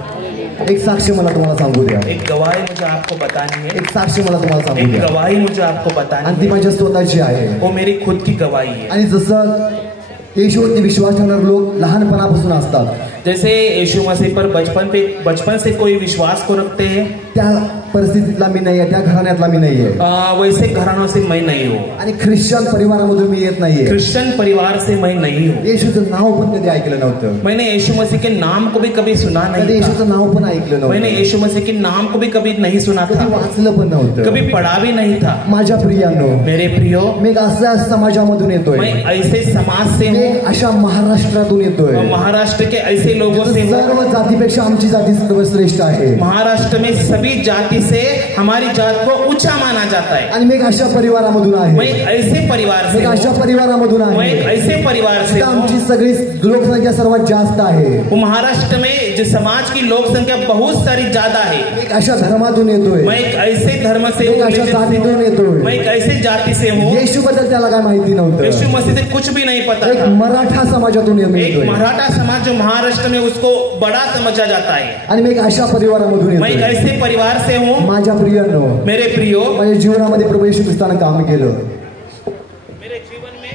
एक साक्ष मला तुम्हाला सांगू द्या, एक गवाही मुझे आपको बतानी है. एक साक्ष मला तुम्हाला सांगू एक द्या, गवाही मुझे आपको आणि बतानी ती है. माझ्या स्वतःची आहे. वो मेरी खुद की गवाही है. आणि जसं येशूवरती विश्वास ठेवणारे लोक लहानपणापासून असतात, जैसे यीशु मसीह पर बचपन से कोई विश्वास को रखते हैं, त्या परिस्थितीतला मी नाहीये, त्या घराण्यातला मी नाहीये, वैसे घरानों से मैं नहीं हूँ. आणि ख्रिश्चन परिवारामधून मी येत नाहीये. क्रिश्चियन परिवार से मैं नहीं हूँ. येशूचं नाव पण कधी ऐकलं नव्हतं, मैंने यीशु मसीह के नाम को भी कभी सुना कधी नहीं था. येशूचं नाव पण ऐकलं मैंने नव्हतं, यीशु मसीह के नाम को भी कभी नहीं सुना कधी था, वाचलं पण नव्हतं. कभी पढ़ा भी नहीं था. माझ्या प्रियांनो, मेरे प्रियो, मी एक अशा समाजामधून येतोय, मैं ऐसे समाज से मी हूँ, एक अशा महाराष्ट्रातून येतोय, महाराष्ट्र के ऐसे ऐसे लोगों से हूँ। सर्व जातीपेक्षा आमची जाती सर्वश्रेष्ठ आहे. महाराष्ट्र में सभी जाति से हमारी जात को ऊंचा माना जाता है. आणि मी एक अशा परिवारामधून मैं आहे. एक ऐसे परिवार मी से एक हूँ. अशा परिवारामधून मैं एक आहे. ऐसे परिवार से इथं हूँ. आमची सगळी लोकसंख्या सर्वात जास्त आहे. वो महाराष्ट्र में जो समाज की लोक संख्या बहुत सारी ज्यादा है. मी एक अशा धर्मातून येतोय. मैं एक ऐसे धर्म से मी एक हूँ, अशा जातीतून येतोय. मैं एक ऐसे जाति से हूँ. येशू बद्दल त्याला काय माहिती नव्हतं. यीशु मसीह से कुछ भी नहीं पता एक था. मराठा समाजातून एक येतोय. मराठा समाज जो महाराष्ट्र में उसको बड़ा समझा जाता है. आणि मी एक अशा परिवारामधून मैं एक येतोय. ऐसे परिवार से हूँ. माझ्या प्रियानो, मेरे प्रियो, माझ्या जीवनामध्ये प्रभू येशू ख्रिस्तानं काम केलं. मेरे जीवन में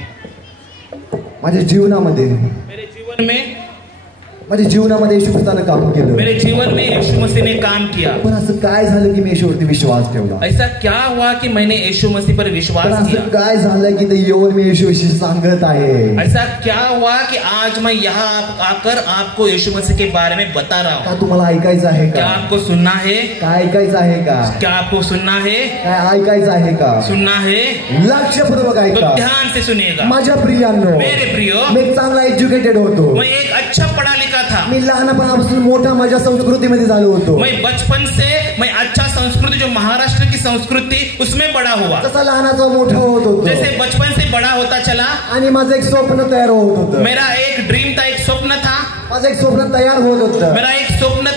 माझ्या जीवनामध्ये येशू ख्रिस्तानं काम केलं. मेरे जीवन में यीशु मसीह ने काम किया. पण असं काय झालं की मी येशूवरती विश्वास ठेवला. ऐसा क्या हुआ कि मैंने यीशु मसीह पर पण विश्वास असं किया. काय झालं की ते येऊन मी येशूविषयी सांगत आहे. ऐसा क्या हुआ कि आज मैं यहाँ आकर आपको यीशु मसीह के बारे में बता रहा का हूँ. तुम्हाला ऐकायचं आहे क्या का? आपको सुनना है? काय ऐकायचं आहे का? क्या आपको सुनना है? काय ऐकायचं आहे का? सुनना है लक्षपूर्वक तो ऐका. ध्यान से सुनिएगा. माझ्या प्रियांनो, मेरे प्रियो, मी एक चांगला एज्युकेटेड होतो. मैं एक अच्छा पढ़ा लिखा था. मी लहानपणापासून मोठा माझ्या संस्कृतीमध्ये झालो होतो. मैं बचपन से मैं अच्छा संस्कृति जो महाराष्ट्र की संस्कृति उसमें बड़ा हुआ. तसा लहानाचा मोठा होत होतो. जैसे बचपन से बड़ा होता चला. आणि माझं एक स्वप्न तयार होत होतं. मेरा एक ड्रीम था, एक स्वप्न था. माझं एक स्वप्न तयार होत होतं. मेरा एक स्वप्न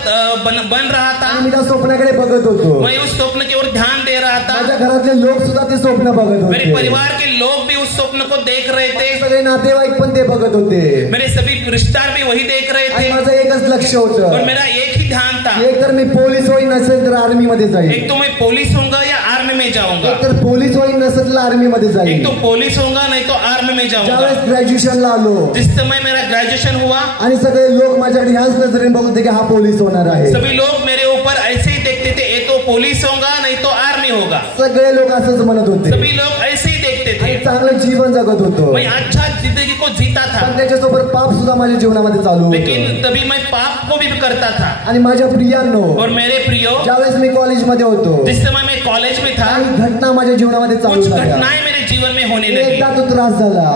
बन रहा था. आणि मी त्या स्वप्नाकडे बघत होतो. मैं उस स्वप्न की ओर ध्यान दे रहा था. माझ्या घरातले लोक सुद्धा ते स्वप्न बघत मेरे होते. परिवार के लोग भी उस स्वप्न को देख रहे थे. सगळे नातेवाईक पण ते बघत होते. मेरे सभी रिश्तेदार भी वही देख रहे आणि थे. माझं एकच लक्ष और होतं. मेरा एक ही ध्यान था. एक तर मी पोलीस होईन, नसेल तर आर्मी मध्ये जाईल. एक तो मैं पुलिस होऊंगा या आर्मी में जाऊंगा. एक तर पोलीस होईन, नसेल तर आर्मी मध्ये एक जाईल. तो पुलिस होऊंगा नहीं तो आर्मी में जाऊंगा. ज्यावेळेस ग्रॅज्युएशनला आलो जिस समय मेरा ग्रेजुएशन हुआ आणि सगळे लोक माझ्याकडे ह्याच नजरेने बघत होते की हा पोलीस होणार आहे. सभी लोग मेरे ऊपर ऐसे ही देखते थे, ये तो पुलिस होगा नहीं तो आर्मी होगा. सगळे लोक असंच म्हणत होते. सभी लोग ऐसे ही देखते थे. आणि चांगलं जीवन जगत होतो. मैं अच्छा जिंदगी को जीता था. पण त्याच्यासोबत पाप सुद्धा माझ्या जीवनामध्ये चालू लेकिन होतं. तभी मैं पाप को भी करता था. आणि माझ्या प्रियांनो, और मेरे प्रियो, ज्यावेळेस मी कॉलेजमध्ये होतो जिस समय मैं कॉलेज में था काही घटना माझ्या जीवनामध्ये चालू कुछ झाल्या. घटनाएं मेरे जीवन में होने लगी. एकदा तो त्रास झाला.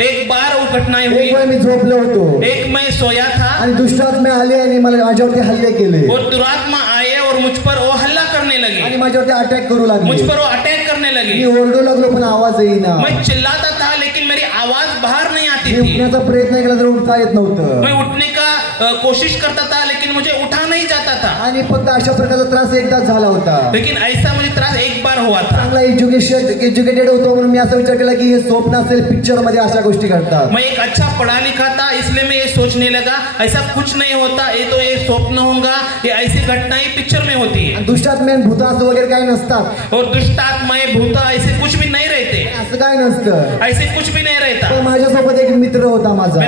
एक बार वो घटनाएं हुई. एक वेळ मी झोपलो होतो एक मैं सोया था आणि दुष्टात्मे आले आणि मला माझ्यावरती हल्ले केले और दुरात्मा आए और मुझ पर वो हल्ला करने लगे. आणि माझ्यावरती अटॅक करू मुझ लागले. पर वो अटैक करने मी लगे. ओरडू लागलो पण आवाज येईना. मैं चिल्लाता था लेकिन मेरी आवाज बाहर नहीं आती मी थी. उठण्याचा प्रयत्न केला तर उठता येत नव्हतं. मैं उठने का कोशिश करता था लेकिन मुझे उठा नहीं जाता था. आणि फक्त अशा प्रकारचा त्रास एकदाच झाला होता. लेकिन ऐसा मुझे त्रास एक बार हुआ था. चांगला एज्युकेटेड होतो म्हणून मी असं विचार केला की हे स्वप्न असेल, पिक्चर मध्ये अशा गोष्टी घडतात. मैं एक अच्छा पढ़ा लिखा था इसलिए मैं ये सोचने लगा ऐसा कुछ नहीं होता, ये तो ये स्वप्न होगा, ये ऐसी घटनाएं पिक्चर में होती है. आणि दुष्टात्मे भूत असं वगैरे काही नसतात. और दुष्टात्माएं भूत ऐसे कुछ भी नहीं रहते. असं काय नसतं. ऐसे कुछ भी नहीं रहता. पण माझ्यासोबत एक मित्र होता माझा.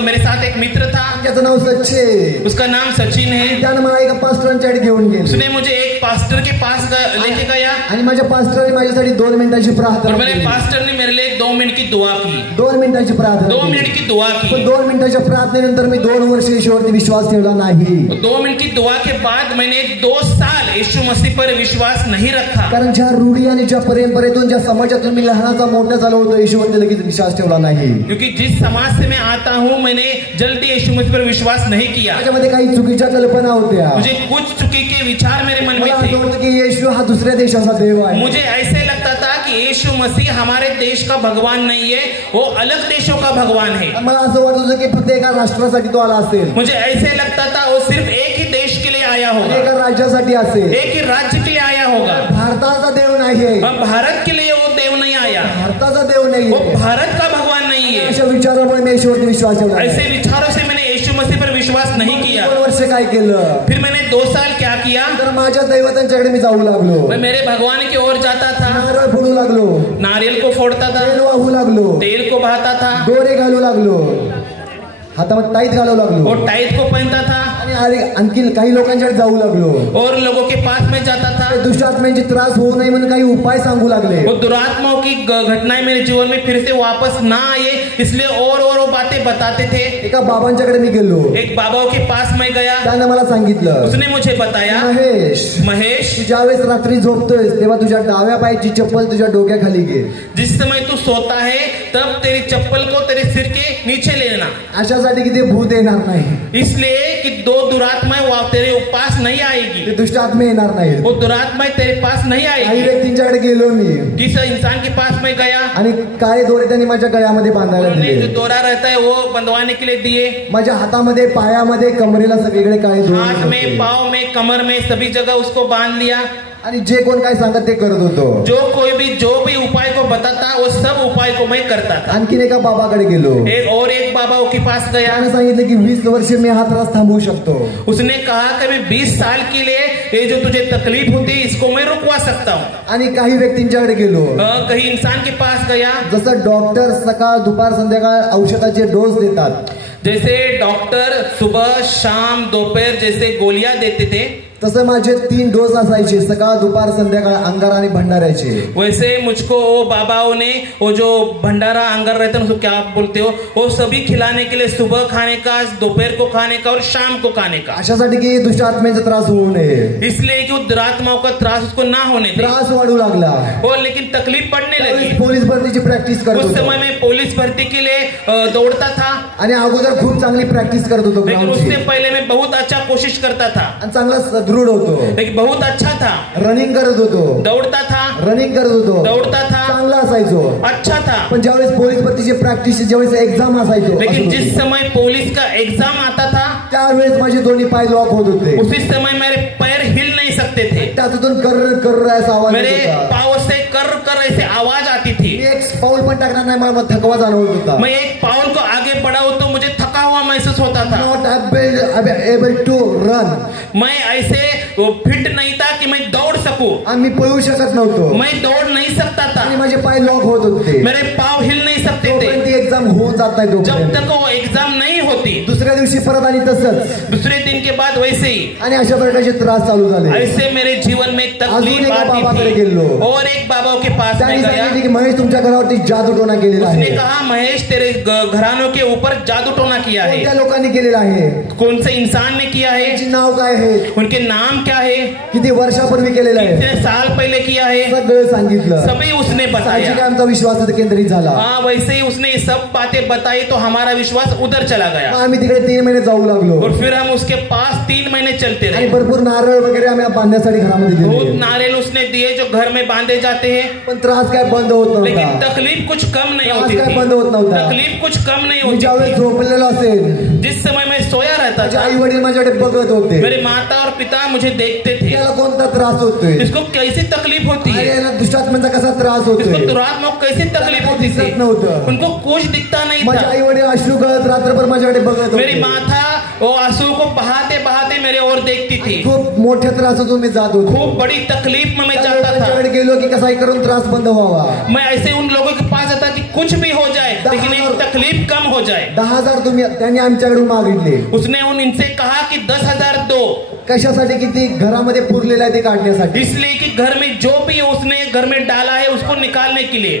मेरे साथ एक मित्र था. त्याचं नाव सच्चे. उसका नाम सचिन है. त्यानं मला एका पास्टरांच्याकडे घेऊन गेले उसने मुझे एक पास्टर के पास लेके गया आणि माझ्या पास्टरने माझ्यासाठी 2 मिनिटाची और प्रार्थना मेरे केली. पास्टर ने मेरे लिए 2 मिनट की दुआ की. 2 मिनिटाची प्रार्थना 2 केली. मिनट की दुआ पण की. 2 मिनिटाच्या प्रार्थनेनंतर मी 2 वर्ष येशूवरती विश्वास ठेवला नाही. 2 मिनट की दुआ के बाद मैंने 2 साल यीशु मसीह पर विश्वास नहीं रखा. कारण ज्या रूढी आणि ज्या परंपरेतून, ज्या समाजातून मी लहानाचा मोठा झालो होतो, येशूवरती लगेच विश्वास ठेवला नाही. क्योंकि जिस समाज से मैं आता हूँ मैंने जल्दी यीशु मसीह पर विश्वास नहीं किया. माझ्यामध्ये काही चुकीच्या कल्पना होत्या. मुझे कुछ चुकी के विचार मेरे मन मला में असं थे. होतं की येशू हा दुसऱ्या देशाचा देव आहे. मुझे ऐसे लगता था कि यीशु मसीह हमारे देश का भगवान नहीं है, वो अलग देशों का भगवान है. मला असं वाटत होतं की फक्त एका राष्ट्रासाठी तो आला असेल, मुझे ऐसे लगता था वो सिर्फ एक ही देश के लिए आया आणि होगा, एका राज्यासाठी असेल. एक ही राज्य के लिए आया होगा. भारताचा देव नाहीये. अब भारत के लिए वो देव नहीं आया, भारताचा देव वो नाहीये. भारत का भगवान नहीं है. अशा विचारामुळे मी येशूवरती विश्वास ठेवला. ऐसे विचारों से मैंने यीशु मसीह पर विश्वास नहीं किया. 2 वर्ष काय केलं, फिर मैंने 2 साल क्या किया, तर माझ्या दैवतांच्याकडे मी जाऊ लागलो. मैं मेरे भगवान की ओर जाता था, नारळ फोडू लागलो, नारियल को फोड़ता था, तेल वाहू लागलो, तेल को बहाता था दोरे घालू लागलो, हातामध्ये टाईट घालू लागलो और टाइट को पहनता था. आणि आणखी काही लोकांच्याकडे जाऊ लागलो. और लोगों के पास में जाता था. दुष्ट आत्म्यांचे त्रास होऊ नये म्हणून काही उपाय सांगू लागले. वो दुरात्माओं की घटनाएं मेरे जीवन में फिर से वापस ना आए, इसलिए और वो बातें बताते थे. एका बाबांच्याकडे मी गेलो. एक बाबाओं के पास मैं गया. त्याने मला सांगितलं, उसने मुझे बताया, महेश तू ज्यावेळेस रात्री झोपतोयस तेव्हा तुझ्या डाव्या पायाची चप्पल तुझ्या डोक्याखाली घे. जिस समय तू सोता है तब तेरी चप्पल को तेरे सिर के नीचे लेना. अशासाठी की ते भूत येणार नाही. इसलिए कि दो दुरात्माएं तेरे पास नहीं आएगी. ते दुष्ट आत्मे येणार नाही. वो दुरात्माएं तेरे पास नहीं काही आएगी. व्यक्तींच्याकडे गेलो मी. किस इंसान के पास में गया आणि काळे दोरे त्यांनी माझ्या गळ्यामध्ये बांधायला उन्होंने जो दिले. दोरा रहता है वो बंधवाने के लिए दिए. माझ्या हातामध्ये पायामध्ये कमरेला सगळीकडे काळे हाथ दोरे में, होते. पाँव में, कमर में सभी जगह उसको बांध लिया. आणि जे कोण काय सांगत ते करत होतो. जो भी उपाय को बताता वो सब उपाय को मैं करता था. आणखीन एका बाबाकडे गेलो. एक बाबा के पास गया. त्याने सांगितलं की 20 वर्ष मी हा त्रास थांबवू शकतो. उसने कहा कि मैं 20 साल के लिए ये जो तुझे तकलीफ होती है इसको मैं रुकवा सकता हूँ. आणि काही व्यक्तींच्याकडे गेलो. कहीं इंसान के पास गया. जसं डॉक्टर सकाळ दुपार संध्याकाळ औषधाचे डोस देतात, जैसे डॉक्टर सुबह शाम दोपहर जैसे गोलियां देते थे, तसं माझे 3 डोस असायचे, सकाळ दुपार संध्याकाळ अंगार आणि भंडाऱ्याचे. वैसे मुझको वो बाबाओं ने वो जो भंडारा अंगार रहता है उसको क्या बोलते हो, वो सभी खिलाने के लिए सुबह खाने का, दोपहर को खाने का और शाम को खाने का. अशासाठी की दुष्ट आत्म्यांचा त्रास होऊ नये. इसलिए कि वो दुरात्माओं का त्रास उसको ना होने दे. त्रास वाढू लागला. वो लेकिन तकलीफ बढ़ने लगी. पोलीस भरतीची प्रॅक्टिस करत उस होतो. समय में पुलिस भर्ती के लिए दौड़ता था. आणि अगोदर खूप चांगली प्रॅक्टिस करत होतो लेकिन ग्राउंडची. उससे पहले मैं बहुत अच्छा कोशिश करता था. आणि चांगला सदृढ होतो. लेकिन बहुत अच्छा था. रनिंग करत होतो. दौड़ता था. रनिंग करत होतो. दौड़ता था. चांगला असायचो. अच्छा था. पण ज्यावेळेस पोलीस भरतीची प्रॅक्टिस, ज्यावेळेस एक्झाम असायचो, लेकिन जिस समय पुलिस का एग्जाम आता था त्यावेळेस माझे दोन्ही पाय लॉक होत होते. उसी समय मेरे पैर हिल नहीं सकते थे. त्यातून कर असा आवाज मेरे येत होता. पाँव से कर ऐसे आवाज आती थी. मी एक पाऊल पण टाकणार नाही, मला थकवा जाणवत होता. मैं एक पाउल को आगे बढ़ाऊं तो मुझे थका हुआ महसूस होता था. Not able to run. मैं ऐसे फिट नहीं था कि मैं दौड़ सकूं. आणि मी पळू शकत नव्हतो. मैं दौड़ नहीं सकता था. आणि माझे पाय लॉक होत होते. मेरे पाँव हिल नहीं सकते थे. तोपर्यंत ती एक्झाम होऊन जात नाही. जब तोपर्यंत तक वो एग्जाम नहीं होती. दुसऱ्या दिवशी परत आणि तसंच. दूसरे दिन के बाद वैसे ही. आणि अशा प्रकारचे त्रास चालू झाले. ऐसे मेरे जीवन में अजून तकलीफ एका आती बाबाकडे थी. गेलो. और एक बाबा के पास त्याने में गया. सांगितले की महेश तुमच्या घरावरती जादू टोना केलेला उसने आहे. कहा महेश तेरे घरानों के ऊपर जादू टोना किया है. कोणत्या लोकांनी केलेला आहे? कौन से इंसान ने किया है? त्याचे नाव काय आहे? उनके नाम क्या है? किती वर्षापूर्वी केलेलं आहे? कितने साल पहले किया है? सगळं सांगितलं. सभी उसने साहजिक बताया. आमचा विश्वास केंद्रित झाला. हाँ वैसे ही उसने ये सब बातें बताई तो हमारा विश्वास उधर चला गया. मग आम्ही तिकडे 3 महिने जाऊ लागलो. और फिर हम उसके पास 3 महीने चलते आणि रहे. भरपूर नारळ वगैरे आम्ही बांधण्यासाठी घरामध्ये बहुत दिले. नारियल उसने दिए जो घर में बांधे जाते हैं. पण त्रास काय बंद होत लेकिन नव्हता. तकलीफ कुछ कम नहीं त्रास होती काय थी. बंद होत नव्हता. तकलीफ कुछ कम नहीं मी होती ज्यावेळेस थी. झोपलेलो असेल, जिस समय मैं सोया रहता माझे था आई वडील माझ्याकडे बघत होते. मेरे माता और पिता मुझे देखते थे. त्याला कोणता त्रास होतोय? इसको कैसी तकलीफ होती अरे है, याला दुष्टात्म्यांचा कसा त्रास इसको होतोय? दुरात्मा को कैसी तकलीफ होती थी. दिसत नव्हतं. उनको कुछ दिखता नहीं माझे था. आई वडील अश्रू गळत रात्रभर माझ्याकडे बघत मेरी होते. माता वो आंसू को बहाते बहाते मेरे ओर देखती थी. खूप मोठ्या त्रासातून मी जात होतो. खूप बड़ी तकलीफ में मैं जाता था. त्यांच्याकडे गेलो की कसाही करून त्रास बंद व्हावा. मैं ऐसे उन लोगों के पास जाता कि कुछ भी हो जाए लेकिन एक तकलीफ कम हो जाए. 10,000 त्यांनी आमच्याकडून मागितले. उसने इनसे कहा कि 10,000 दो. कशासाठी? की ती घरामध्ये पुरलेलं आहे ते काढण्यासाठी. इसलिए कि घर में जो भी उसने घर में डाला है उसको निकालने के लिए,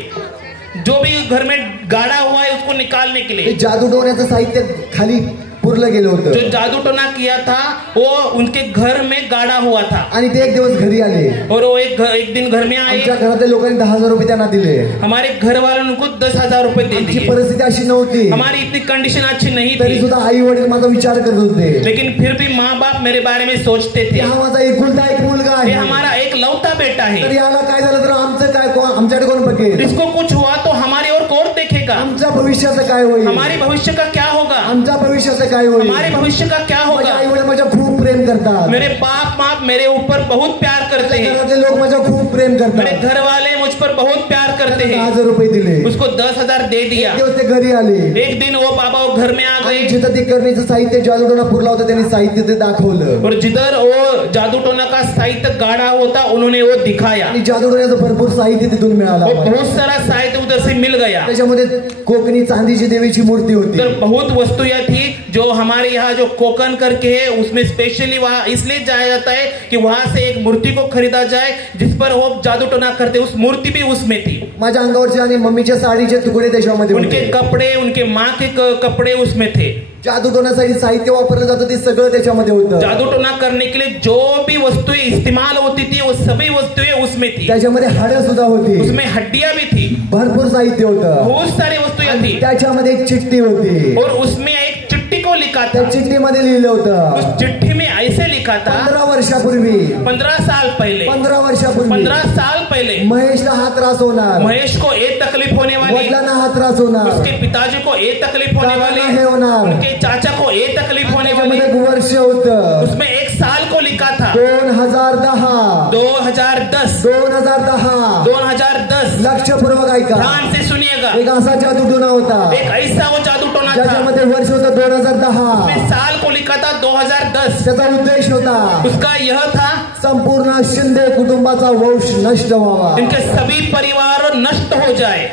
जो भी घर में गाड़ा हुआ है उसको निकालने के ते लिए. जादू टोण्याचं साहित्य खाली पुरलं गेलं होतं. जो जादू टोना किया था वो उनके घर में गाड़ा हुआ था. आणि ते एक दिवस घरी आले. और वो एक दिन घर में आए. आमच्या घरातल्या लोकांनी 10,000 रुपये त्यांना दिले. हमारे घर वालों ने उनको 10,000 रुपये दे आमची दिए. परिस्थिती अशी नव्हती. हमारी इतनी कंडीशन अच्छी नहीं तरी थी. सुद्धा आई वडील माझा विचार करत होते. लेकिन फिर भी माँ बाप मेरे बारे में सोचते थे. हा माझा एकुलता एक मुलगा ये आहे. हमारा एक लौता बेटा तर है. याला काय झालं तर आमचं काय आमच्याकडे कोण बघेल? इसको कुछ हुआ तो हमारी ओर कौन देखेगा? आमच्या भविष्याचं काय होईल? हमारे भविष्य का क्या होगा? आमच्या भविष्याचं काय होईल? हमारे भविष्य का क्या माझे होगा? आई वडील माझ्या खूप प्रेम करतात. मेरे बाप माँ मेरे ऊपर बहुत प्यार करते हैं. घरातले लोक माझ्या खूप प्रेम मेरे करतात. घर वाले मुझ पर बहुत प्यार करते हैं। 10,000 रुपये दिले, उसको 10,000 दे दिया। एक दिवस ते घरी आले, एक दिन वो बाबा वो घर में आ आणि गए जिथं ते करणीचं साहित्य जादूटोना पुरला होता त्यांनी साहित्य ते दाखवलं, और जिधर वो जादू टोना का साहित्य गाड़ा होता उन्होंने वो दिखाया। आणि जादूटोण्याचं भरपूर साहित्य तिथून मिळालं वो आम्हाला. बहुत सारा साहित्य उधर से मिल गया। त्याच्यामध्ये कोकणी चांदीची देवीची मूर्ती होती. उधर बहुत वस्तुएं थी जो हमारे यहाँ जो कोकण करके है उसमें स्पेशली वहाँ इसलिए जाया जाता है कि वहां से एक मूर्ति को खरीदा जाए जिस पर वो जादू टोना करते, उस मूर्ति भी उसमें थी। माझ्या अंगावरचे आणि मम्मीच्या साडीचे तुकडे त्याच्यामध्ये उनके होते. कपड़े, उनके माँ के कपड़े उसमें थे। जादूटोण्यासाठी साहित्य वापरलं जातं ते सगळं त्याच्यामध्ये होतं. जादू टोना करने के लिए जो भी वस्तुएं इस्तेमाल होती थी वो सभी वस्तुएं उसमें थी। त्याच्यामध्ये हाडं सुद्धा होती, उसमें हड्डियां भी थी, भरपूर साहित्य होतं. बहुत सारी वस्तुएं थी त्याच्यामध्ये एक चिठ्ठी होती. और उसमें एक चिट्ठी को लिखा त्या था। चिठ्ठीमध्ये लिहिलं उस होतं चिट्ठी में ऐसे लिखा था 15 वर्षापूर्वी 15 साल पहले 15 वर्षापूर्वी 15 साल पहले महेशला हा त्रास होणार, महेश को ये तकलीफ होने वाली, वडिलांना हा त्रास होणार, उसके पिताजी को ये तकलीफ होने वाली, हे होणार. उनके चाचा को ये तकलीफ होने वाली। त्याच्यामध्ये एक वर्ष होतं उसमें एक साल को लिखा था 2010. 2010 2010 लक्षपूर्वक ऐका. ध्यान से सुनिएगा। एक असा जादूटोणा होता एक ऐसा वो जादू टोना था, ज्याच्यामध्ये वर्ष होतं 2010. उसमें साल को लिखा था 2010। त्याचा उद्देश होता उसका यह था संपूर्ण शिंदे कुटुंबाचा वंश नष्ट व्हावा, इनके सभी परिवार नष्ट हो जाए,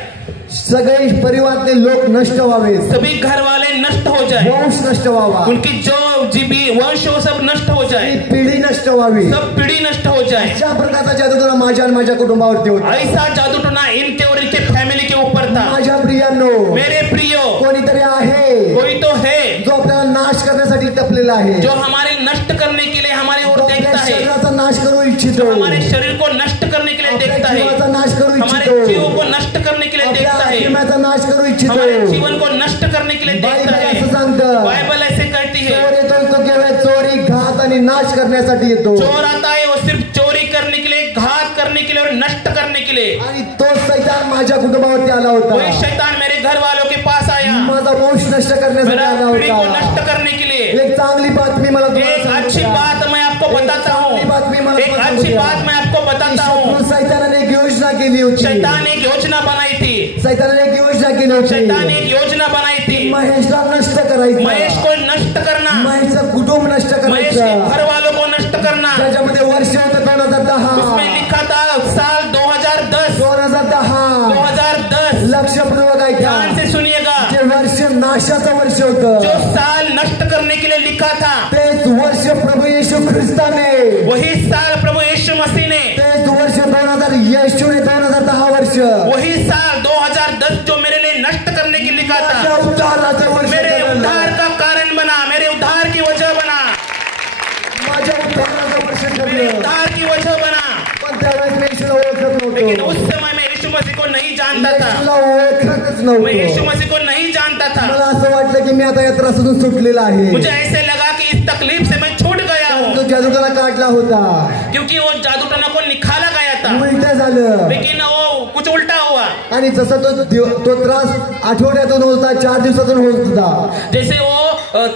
सगळे परिवारातले लोक नष्ट व्हावे, सभी घर वाले नष्ट हो जाए, वंश नष्ट व्हावा, उनकी जो जीवी वंश वो सब नष्ट हो जाए, ही पिढी नष्ट व्हावी. सब पीढ़ी नष्ट हो जाए। अशा प्रकारचा जादूटोणा माझ्या आणि माझ्या कुटुंबावरती होता. ऐसा जादू टोना इनके और इनके फैमिली के ऊपर था। माझ्या प्रियांनो, मेरे प्रियो, कोणीतरी आहे कोई तो है जो आपल्याला नाश करण्यासाठी टपलेला आहे, जो हमारे नष्ट करने के लिए हमारे जो ओर आपल्या देखता है, शरीराचा नाश करू इच्छितो, हमारे शरीर को नष्ट करने के लिए आपल्या देखता है, जीवाचा नाश करू हमारे इच्छितो, जीव को नष्ट करने के लिए आपल्या देखता है, आत्म्याचा नाश करू इच्छितो. हमारे जीवन को नष्ट करने के लिए देखता बायबल असं है। सांगतं, बाइबल ऐसे कहती है, चोर येतो तो केवळ चोरी, घात आणि नाश करण्यासाठी येतो, चोर आता है वो सिर्फ चोरी करने के लिए, घात करने के लिए और नष्ट करने के लिए। आणि तो सैतान माझ्या कुटुंबावरती आला वही होता, शैतान मेरे घर वालों के पास आया, माझा वंश नष्ट करण्यासाठी मेरा आला पीढ़ी को होता. नष्ट करने के लिए। एक चांगली बातमी मला तुम्हाला एक अच्छी सांगतो. बात मैं आपको बताता हूँ, चांगली बातमी मला एक तुम्हाला अच्छी सांगतो. बात मैं आपको बताता हूँ। शत्रू सैतानाने एक योजना केली होती, शैतान ने एक योजना बनाई थी, सैतानाने एक योजना केली होती, शैतान ने एक योजना बनाई थी, महेशला नष्ट करायचं, महेश को नष्ट करना, महेशचं कुटुंब नष्ट महेश के करायचं. घर वालों को नष्ट करना। त्याच्यामध्ये वर्ष होतं 2010. उसमें लिखा था साल 2010 2010 लक्षपूर्वक ऐका. ध्यान से सुनिएगा। जे वर्ष नाशाचं वर्ष जो होतं, साल नष्ट करने के लिए लिखा था, तेच वर्ष प्रभू येशू ख्रिस्ताने, वही साल प्रभु यीशु मसीह ने, तेच वर्ष 2000 येशूने 2010 वर्ष वही साल 2010 जो मेरे लिए नष्ट करने के लिए लिखा माझ्या था, उद्धाराचं वर्ष मेरे ठरलं. उद्धार का कारण बना, मेरे उद्धार की वजह बना, माझ्या उद्धाराचं वर्ष मेरे ठरलं. उद्धार की वजह बना। पण त्यावेळेस मी येशूला ओळखत लेकिन नव्हतो, उस समय मैं यीशु मसीह को नहीं जानता था, येशूला ओळखतच मैं यीशु नव्हतो. मसीह को नहीं जानता था। मला असं वाटलं की मी आता या त्रासातून सुटलेला आहे. मुझे ऐसे लगा कि इस तकलीफ से मैं छूट गया तो हूँ, जादूटोणा काढला होता, क्योंकि वो जादू टोना को निकाला गया था, उलट झालं. लेकिन वो कुछ उल्टा हुआ। आणि जसा तो त्रास आठवड्यातून होता, 4 दिवसातून होत होता, जैसे वो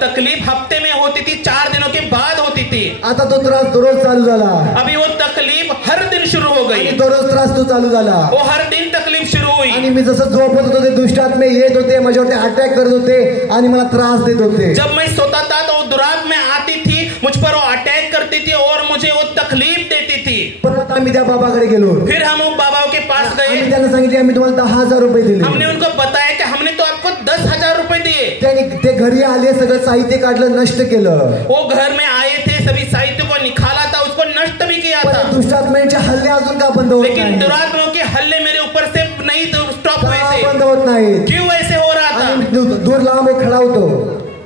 तकलीफ हफ्ते में होती थी, 4 दिनों के बाद होती थी, आता तो त्रास दररोज चालू झाला. अभी वो तकलीफ हर दिन शुरू हो गई, आणि दररोज त्रास तो चालू झाला. वो हर दिन तकलीफ शुरू हुई। आणि मी जसं झोपत होतो ते दुष्टात्मे येत होते, माझ्यावरती अटॅक करत होते आणि मला त्रास देत होते. जब मैं सोता था तो वो दुरात्मा आती थी, मुझ पर वो अटैक करती थी और मुझे वो तकलीफ देती थी। परत आम्ही त्या बाबाकडे गेलो, फिर हम उन बाबाओं के पास गए, आम्ही त्यांना सांगितले आम्ही तुम्हाला 10,000 रुपये दिले. हमने उनको बताया कि हमने तो आपको 10,000 रुपए दिए। त्यांनी ते घरी आले, सगळं साहित्य काढलं, नष्ट केलं. वो घर में आए थे, सभी साहित्य को निकाला था, उसको नष्ट भी किया था, पण दुष्टात्म्यांचे हल्ले अजून का बंद होत लेकिन नाही? दुरात्माओं के हल्ले मेरे ऊपर से नहीं स्टॉप हुए का थे। बंद होत नाही? क्यों ऐसे हो रहा था? आणि दूर लांब खडा होतो,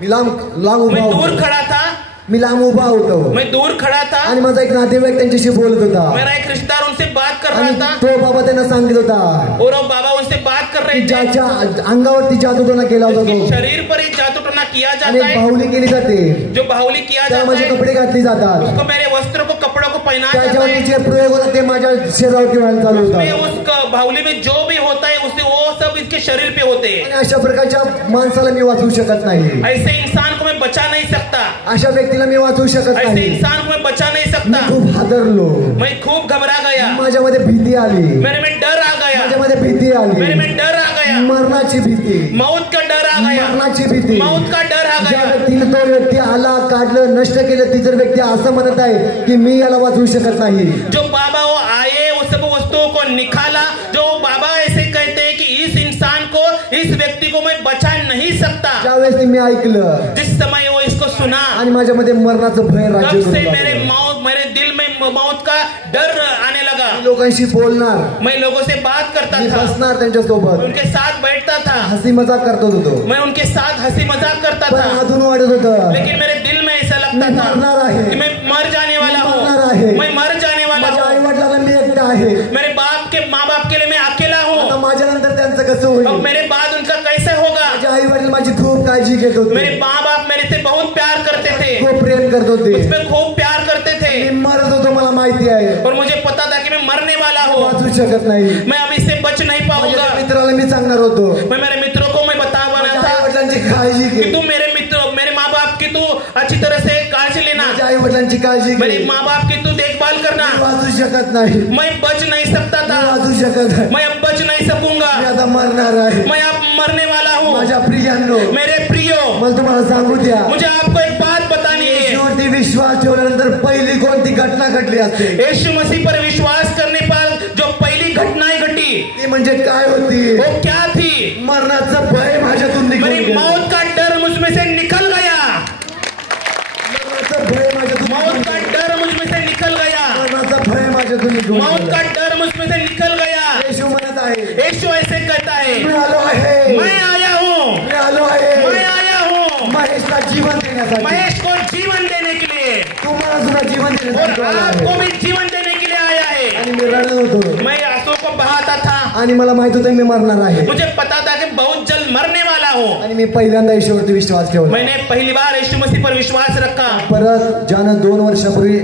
मी लांब उभा मैं दूर होतो, खड़ा था, मी लांब उभा होतो, मैं दूर खड़ा था, आणि माझा एक नातेवाईक त्यांच्याशी बोलत होता, मेरा एक रिश्तेदार उनसे बात कर रहा आणि था, तो बाबा त्यांना सांगत होता और वो बाबा उनसे बात कर रहे की थे, ज्याच्या अंगावरती जादूटोणा केला होता जिसके तो, शरीर पर ही जादू टोना किया आणि जाता है, बाहुली केली जाते, जो बाहुली किया त्याला जाता माझे है, कपडे घातली जातात, उसको मेरे वस्त्र को, कपड़ों को पहनाया जाता त्याच्यावरती है, जे प्रयोग होतात ते माझ्या शरीरावरती व्हायला चालू उसमें होतात. उस बाहुली में जो भी होता है उसे वो सब इसके शरीर पे होते हैं। आणि अशा प्रकारच्या माणसाला मी वाचवू शकत नाही, ऐसे इंसान को मैं बचा नहीं सकता, अशा व्यक्तीला मी वाचवू शकत ऐसे नाही. इंसान को मैं बचा नहीं मी सकता। खूप हादरलो, मैं खूब घबरा गया, माझ्यामध्ये भीती आली, मेरे में डर आ माझ्यामध्ये भीती मेरे आली, में डर आ गया, मरणाची भीती, मौत का डर आ गया, मरणाची भीती. मौत का डर आ ज्या गया. व्यक्तीने तो व्यक्ती आला, काढलं, नष्ट केलं, ती जर व्यक्ती असं म्हणत आहे की मी याला वाचवू शकत नाही. जो बाबा वो आए उस सब वस्तुओं को निकाला, जो बाबा ऐसे कहते हैं कि इस इंसान को, इस व्यक्ति को मैं बचा नहीं सकता. ज्यावेळेस मी ऐकलं जिस समय वो इसको सुना, आणि माझ्यामध्ये मरणाचं भय राज्य तब करू से लागलं. मेरे दिल में मौत का डर आने लगा. मी लोकांशी बोलणार, मैं लोगों से बात करता मी था, बसणार त्यांच्यासोबत, उनके साथ बैठता था, हसी मजाक करत होतो, मैं उनके साथ हंसी मजाक करता पण था. अजून वाटत होतं लेकिन मेरे दिल में ऐसा लगता मी था मरणार आहे, कि मैं मर जाने वाला मरणार हूँ, आहे. मैं मर जाने वाला माझ्या आई हूँ. वडिलांना मी एकटा आहे, मेरे माँ बाप के लिए मैं अकेला आता हूँ. माझ्यानंतर त्यांचं कसं अब होईल. मेरे बाद उनका कैसे होगा. माझे आई वडील माझी खूप काळजी घेत मेरे होते, माँ बाप मेरे से बहुत प्यार करते थे, खूप प्रेम करत होते, उसमें खूब प्यार करते थे. मी मरत होतो, मला माहिती आहे, और मुझे पता था कि मैं मरने वाला हूँ, वाचू शकत नाही. मैं अब इससे बच नहीं माझ्या पाऊंगा. मित्राला मी सांगणार होतो, मैं मेरे मित्रों को मैं बता माझ्या रहा आई था वडिलांची काळजी कि घे, तू मेरे माँ बाप की तू अच्छी तरह से काळजी लेना, माझ्या आई वडिलांची काळजी मेरे घे. माँ बाप की तू देखभाल करना. मी वाचू शकत नाही, मैं बच नहीं सकता मी था, वाचू शकत नाही, मैं अब बच नहीं सकूंगा, मी आता मरणार आहे. मैं अब मरने वाला हूँ. माझ्या प्रियांनो, मेरे प्रियो, मला तुम्हाला सांगू द्या, मुझे आपको एक बात बतानी है. येशूवरती विश्वास ठेवल्यानंतर पहिली कोणती घटना घडली असते, यीशु मसीह पर विश्वास करने पर जो पहली घटनाएं घटी ती म्हणजे काय होती. वो क्या थी. मरणाचं भय माझ्यातून निघून मेरी गेलं. मौत का डर मुझ में से निकल गया. मरणाचं भय माझ्यातून मौत निघून का गेलं. डर मुझ में से निकल गया. मरणाचं भय माझ्यातून निघून मौत गेलं. का डर मुझ में से निकल गया. येशू म्हणत आहे, यीशु ऐसे कहता है, मी आलो आहे, मैं आया हूँ, मी आलो आहे मैं आया हूँ महेशला जीवन देण्यासाठी, महेश को जीवन देने के लिए, तुम्हाला सुद्धा जीवन और देण्यासाठी आलो आपको आहे. भी जीवन देने के लिए आया है. आणि मी रडलो होतो, मैं आंसू को बहाता था, आणि मला माहित होतं मी मरणार आहे, मुझे पता था कि बहुत जल्द मरने वाला हूँ. आणि मी पहिल्यांदा येशूवरती विश्वास ठेवला. मैंने पहली बार यीशु मसीह पर विश्वास रखा. परत ज्यानं 2 वर्षापूर्वी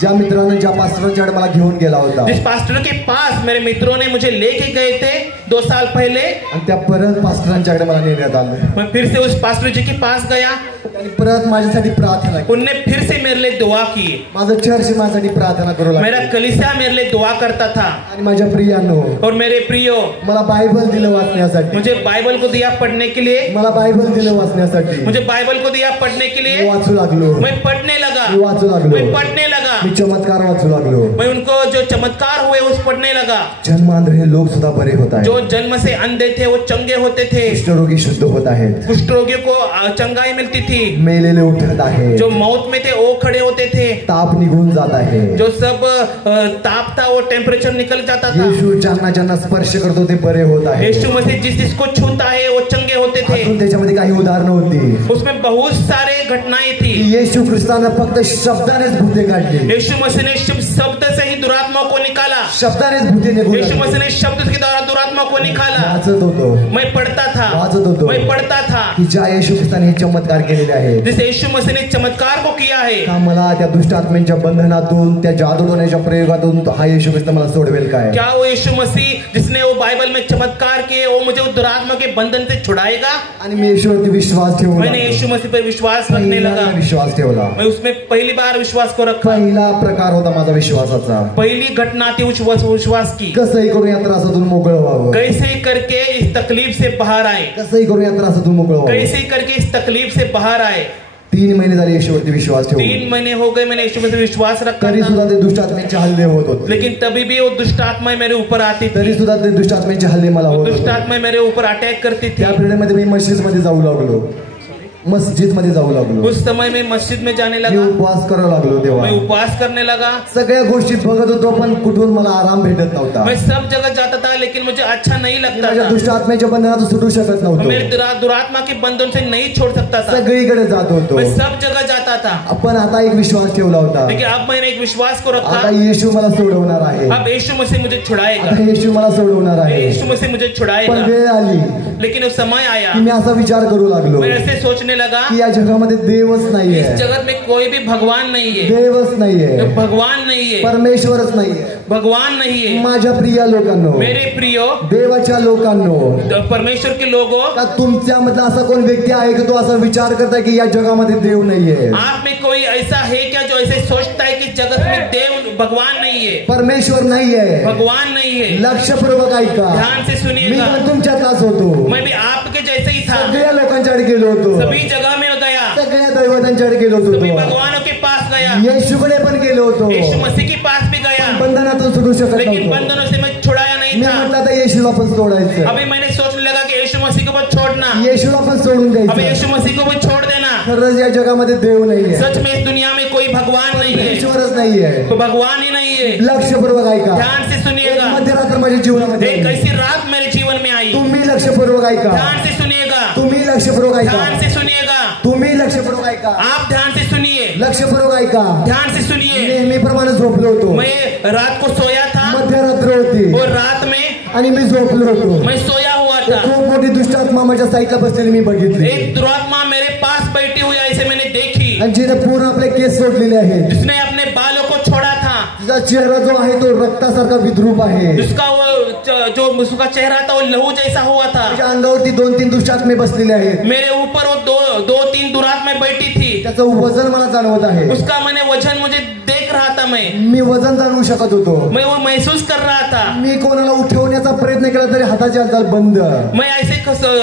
ज्या मित्रानं ज्या पास्टरांच्याकडे मला घेऊन गेला होता, जिस पास्टर के पास मेरे मित्रों ने मुझे लेके गए थे 2 साल पहले, आणि त्या परत पास्टरांच्याकडे मला नेण्यात आलं. मैं फिर से उस पास्टर जी के पास गया. त्यांनी परत माझ्यासाठी प्रार्थना केली. उनने फिर से मेरे लिए दुआ की. माझं चर्च माझ्यासाठी प्रार्थना करू मेरा लागले. कलीसिया मेरे लिए दुआ करता था. आणि माझ्या प्रियांनो, और मेरे प्रियो, मला बायबल दिलं वाचण्यासाठी, मुझे बाइबल को दिया पढ़ने के लिए, मला बायबल दिलं वाचण्यासाठी, मुझे बाइबल को दिया पढ़ने के मी लिए. वाचू लागलो, मैं पढ़ने लगा, मी वाचू लागलो, मैं पढ़ने लगा, मी चमत्कार वाचू लागलो. मैं उनको जो चमत्कार हुए उस पढ़ने लगा. जन्मांध हे लोक सुद्धा बरे होत आहेत, जो जन्म से अंधे थे वो चंगे होते थे, कुष्ठरोगी शुद्ध होत आहेत, कुष्ठ रोगियों को चंगाई मिलती थी, मेलेले उठत आहेत, जो मौत में थे वो खड़े होते थे, ताप निघून जात आहे. जो सब ताप था वो टेम्परेचर निकल जाता था. येशू ज्यांना ज्यांना स्पर्श करतो ते बरे होत आहे. यीशु मसीह जिस जिसको छूता है वो चंगे होते थे. अजून त्याच्यामध्ये काही उदाहरणं होती उसमें बहुत सारे घटनाएं थी. की येशू ख्रिस्तानं फक्त शब्दानेच भूते काढली, यीशु मसीह ने शब्द से ही दुरात्मा को निकाला. शब्दानेच भूते निघून यीशु लागली. मसीह ने शब्द के द्वारा दुरात्मा को निकाला. वाचत होतो, मैं पढ़ता था, वाचत होतो मैं पढ़ता था, की ज्या येशू ख्रिस्ताने हे चमत्कार केलेले आहेत, जिस यीशु मसीह ने चमत्कार को किया है, का मला त्या दुष्टात्म्यांच्या बंधनातून, त्या जादूटोण्याच्या प्रयोगातून हा येशू ख्रिस्त मला सोडवेल काय. क्या वो यीशु मसीह जिसने वो बाइबल में चमत्कार किए वो मुझे उस दुरात्मा के बंधन से छुड़ाएगा. आणि मी येशूवरती विश्वास ठेवला, मैंने यीशु मसीह पर विश्वास रखने पहिला लगा. विश्वास ठेवला. मैं उसमें पहली बार विश्वास को रखा. पहिला प्रकार होता माझा विश्वासाचा, पहली घटना थी उस विश्वास की. कसंही करून या त्रासातून मोकळं व्हावं, कैसे करके इस तकलीफ से बाहर आए, कसंही करून या त्रासातून मोकळं व्हावं. कैसे करके इस तकलीफ से बाहर आए. 3 महिने झाले येशूवरती विश्वास ठेवून, 3 महीने हो गए मैंने यीशु मसीह विश्वास रखा तरी था. सुद्धा ते दुष्टात्म्यांचे हल्ले होत होते, लेकिन तभी भी वो दुष्ट आत्माएं मेरे ऊपर आती तरी थी. सुद्धा ते दुष्टात्म्यांचे हल्ले मला वो होत दुष्ट होते. आत्माएं मेरे ऊपर अटैक करती थी. त्या पिरियडमध्ये मी मस्जिदमध्ये जाऊ लागलो, मस्जिदमध्ये जाऊ लागलो, उस समय में मस्जिद में जाने मी लगा. उपवास करायला लागलो. तेव्हा मैं उपवास करने लगा. सगळ्या गोष्टी बघत होतो, पण कुठून मला आराम भेटत नव्हता. मैं सब जगह जाता था लेकिन मुझे अच्छा नहीं लगता माझ्या था. दुष्टात्म्याच्या बंधनातून सुटू शकत नव्हतो. मेरे दुरात्मा के बंधन से नहीं छोड़ सकता था. सगळीकडे जात होतो, मैं सब जगह जाता था. आपण आता एक विश्वास ठेवला होता, लेकिन अब मैंने एक विश्वास को रखा. आता येशू मला सोडवणार आहे, अब यीशु मसीह मुझे छुड़ाएगा. आता येशू मला सोडवणार आहे. यीशु मसीह मुझे पण छुड़ाएगा. वेळ आली लेकिन वो समय आया की मी असा विचार करू लागलो, मैं ऐसे सोचने सोचने लगा की या जगामध्ये देवच नाहीये, इस जगत में कोई भी भगवान नहीं है, देवच नाहीये, भगवान नहीं है, परमेश्वरच नाहीये. भगवान नहीं है. माझ्या प्रिय लोकांनो, मेरे प्रियो, देवाच्या लोकांनो, परमेश्वर के लोगों, का तुमच्यामधला असा कोण व्यक्ती आहे की तो असा विचार करताय की या जगामध्ये देव नाहीये? आप में कोई ऐसा है क्या जो ऐसे सोचता है कि जगत में देव भगवान नहीं है, परमेश्वर नाहीये, भगवान नहीं है? लक्षपूर्वक ऐका, ध्यान से मी सुनिएगा. पण तुमच्यातलाच होतो, मैं भी आपके जैसे ही था. सगळ्या लोकांच्याकडे गेलो होतो, सभी जगह में गया, सगळ्या दैवतांच्याकडे गेलो सभी होतो, भगवानों के पास गया, येशूकडे पण गेलो होतो, यीशु मसीह के पास भी गया, बंधनातून सुटू शकत लेकिन नव्हतो. बंधनों से मैं छुड़ाया नहीं मी था. म्हटलं आता येशूला पण सोडायचं, अभी मैंने सोचने लगा कि यीशु मसीह को बस छोड़ना, येशूला पण सोडून अभी द्यायचं. यीशु मसीह को भी छोड़ देना. खरंच या जगामध्ये देव नाहीये, सच में इस दुनिया में कोई भगवान नहीं है, ईश्वरच नाहीये. तो भगवान ही नहीं है. लक्षपूर्वक ऐका, ध्यान से सुनिएगा. मध्यरात्र माझ्या जीवनामध्ये एक आली. ऐसी रात मेरे जीवन में आई. तुम्ही लक्षपूर्वक ऐका, ध्यान से सुनिएगा, तुम्ही लक्षपूर्वक ऐका, ध्यान से सुनिएगा, तुम्ही लक्षपूर्वक ऐका, आप ध्यान से सुनिए, लक्षपूर्वक ऐका. ध्यान से सुनिए. नेहमीप्रमाणे झोपलो होतो, मैं रात को सोया था मध्यरात्र होती और रात में आणि मी झोपलो होतो. मैं सोया हुआ था. खूप मोठी दुष्टात्मा माझ्या साईडला बसलेली मी बघितली, एक दुरात्मा मेरे पास बैठी हुई ऐसे मैंने देखी, आणि जिने पूर्ण आपले केस सोडलेले आहेत. जिसने अपने बालों को छोड़ा था. तिचा चेहरा जो आहे तो रक्तासारखा विद्रूप आहे. उसका वो जो उसका चेहरा था वो लहू जैसा हुआ था. तिच्या अंगावरती 2-3 दुष्टात्मे बसलेले आहेत. मेरे ऊपर वो दो तीन दुरात्माएं बैठी थी. त्याचं वजन मला जाणवत आहे. उसका मैंने वजन मुझे देख रहा था. मी वजन जाणवू शकत होतो. मैं वो महसूस कर रहा था. मी कोणाला उठवण्याचा प्रयत्न केला तरी हाताची हालचाल बंद. मैं ऐसे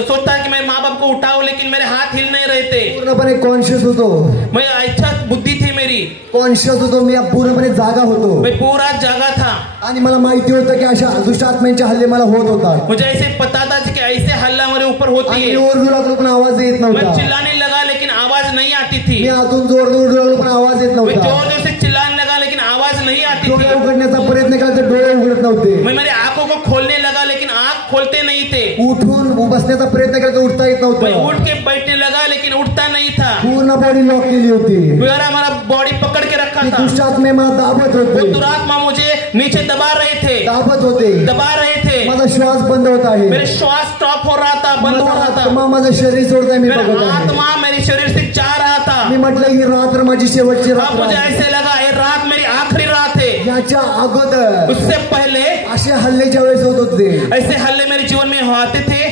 सोचता कि मैं माँ बाप को उठाऊं, लेकिन मेरे हाथ हिल नहीं रहे थे. पूर्णपणे कॉन्शियस होतो, मैं अच्छा बुद्धि थी मेरी, कॉन्शियस होतो, मी पूर्णपणे जागा होतो. मैं पूरा जागा था. आणि मला माहिती होतं की अशा दुष्टात्म्यांचे हल्ले मला होत होतात. मुझे ऐसे पता था कि ऐसे हल्ला मेरे ऊपर होती आणि है. ओरडू लागलो पण आवाज येत मैं नव्हता. चिल्लाने लगा लेकिन आवाज नहीं आती थी. मी आतून जोर ओरडू लागलो पण आवाज येत मैं नव्हता. जोर जोर से चिल्लाने लगा लेकिन आवाज नहीं आती डोळे थी. उघडण्याचा प्रयत्न केला तर डोळे उघडत नव्हते. मैं मेरे आंखों को खोलने लगा लेकिन आंख खोलते नहीं थे. उठून बसण्याचा प्रयत्न केला तर उठता येत मैं नव्हतं. उठ के बैठने लगा लेकिन उठता नहीं था. पूर्ण बॉडी लॉक केली होती. मेरा हमारा बॉडी पकड़ के रखा ती था. दुष्टात्मे मला दाबत वो होते, दुरात्मा मुझे नीचे दबा रहे थे, दाबत होते. दबा रहे थे. माझा श्वास बंद होत आहे. मेरे श्वास स्टॉप हो रहा था, बंद हो रहा था. आत्मा माझं शरीर सोडताय मी मेरा बघत आहे. आत्मा मेरे शरीर से जा रहा था. मी म्हटलं ही रात्र माझी शेवटची अब रात्र मुझे आहे. ऐसे लगा ये रात मेरी आखिरी रात है. याच्या अगोदर उससे पहले असे हल्ले ज्यावेळेस होत होते ऐसे हल्ले मेरे जीवन में होते थे.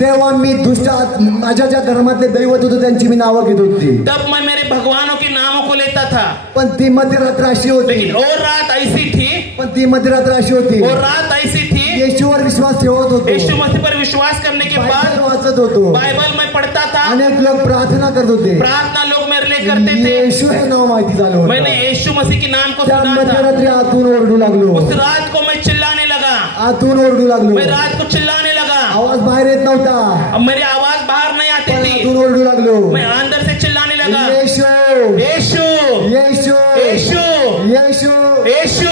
तेव्हा मी माझ्या ज्या धर्मातले दैवत होते त्यांची मी नावं घेत होती. तब मैं मेरे भगवानों के नामों को लेता था. पण ती मध्यरात्र अशी होती, लेकिन और रात ऐसी थी, पण ती मध्यरात्र अशी होती, और रात ऐसी थी. येशूवर विश्वास ठेवत होतो, यीशु मसीह पर विश्वास करने के बाद बायबल वाचत होतो, बाइबल में पढ़ता था. अनेक लोक प्रार्थना करत होते. प्रार्थना लोग मेरे लिए करते थे. येशू हे नाव माहिती झालं होतं. मैंने यीशु मसीह के नाम को त्या सुना था. मध्यरात्री आतून ओरडू लागलो, उस रात को मैं चिल्लाने लगा. आतून ओरडू लागलो. मैं रात को चिल्लाने लगा. आवाज बाहेर येत नव्हता, अब मेरी आवाज बाहर नहीं आती पण थी. आतून ओरडू लागलो. मैं अंदर से चिल्लाने लगा. येशू, यीशु, येशू, यीशु, येशू. यीशु.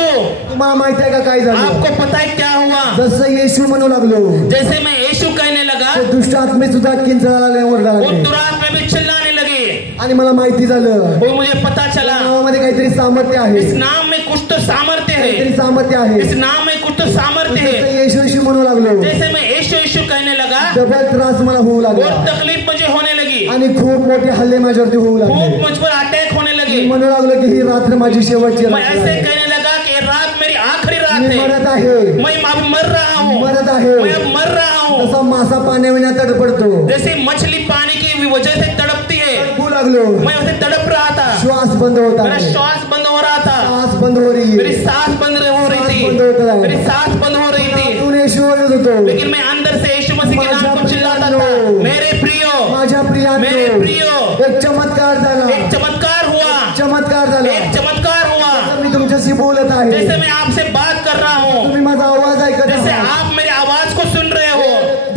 तुम्हाला माहिती आहे का काय झालं? आपको पता है क्या हुआ? जसं येशू म्हणू लागलो, जैसे मैं यीशु कहने लगा, ते दुष्ट आत्मे सुद्धा किंचाळायला लागले, ओरडायला वो लागले. दुरात्मा भी चिल्लाने लगे. आणि मला माहिती झालं वो मुझे पता चला नावामध्ये काहीतरी सामर्थ्य आहे, इस नाम में कुछ तो सामर्थ्य है. काहीतरी सामर्थ्य आहे. इस नाम में कुछ तो सामर्थ्य है. जसं येशू येशू म्हणू लागलो, जैसे मैं यीशु यीशु कहने लगा, डबल त्रास मला होऊ और लागला तकलीफ मुझे होने लगी. आणि खूप मोठे हल्ले माझ्यावरती होऊ खूब लागले. मुझ पर अटैक होने लगे. मी म्हणू लागलो की ही रात्र माझी शेवटची मैं रात्र ऐसे आहे. कहने लगा कि ये रात मेरी आखिरी रात मी है. मरत आहे, मैं अब मर रहा हूँ. मरत आहे. मैं अब मर रहा हूँ. जसा मासा पाण्याविना तडपडतो, जैसे मछली पानी की वजह से तड़पती है, तडपू लागलो. मैं उसे तड़प रहा था. श्वास बंद होत मेरा आहे, श्वास बंद हो रहा था. श्वास बंद हो रही मेरी है. सांस बंद हो रही सांस थी. बंद होत आहे. मेरी सांस बंद हो रही थी. आतून येशू ओरडत होतो. लेकिन मैं अंदर से यीशु मसीह के नाम को चिल्लाता था. मेरे प्रियो, माझ्या प्रियानो, मेरे प्रियो, एक चमत्कार झाला, एक चमत्कार हुआ. चमत्कार झाला. एक चमत्कार हुआ. मी तुमच्याशी बोलत आहे, जैसे मैं आपसे बात कर रहा हूँ, तुम्ही माझा आवाज ऐकत जैसे आहात. आप मेरे आवाज को सुन रहे हो.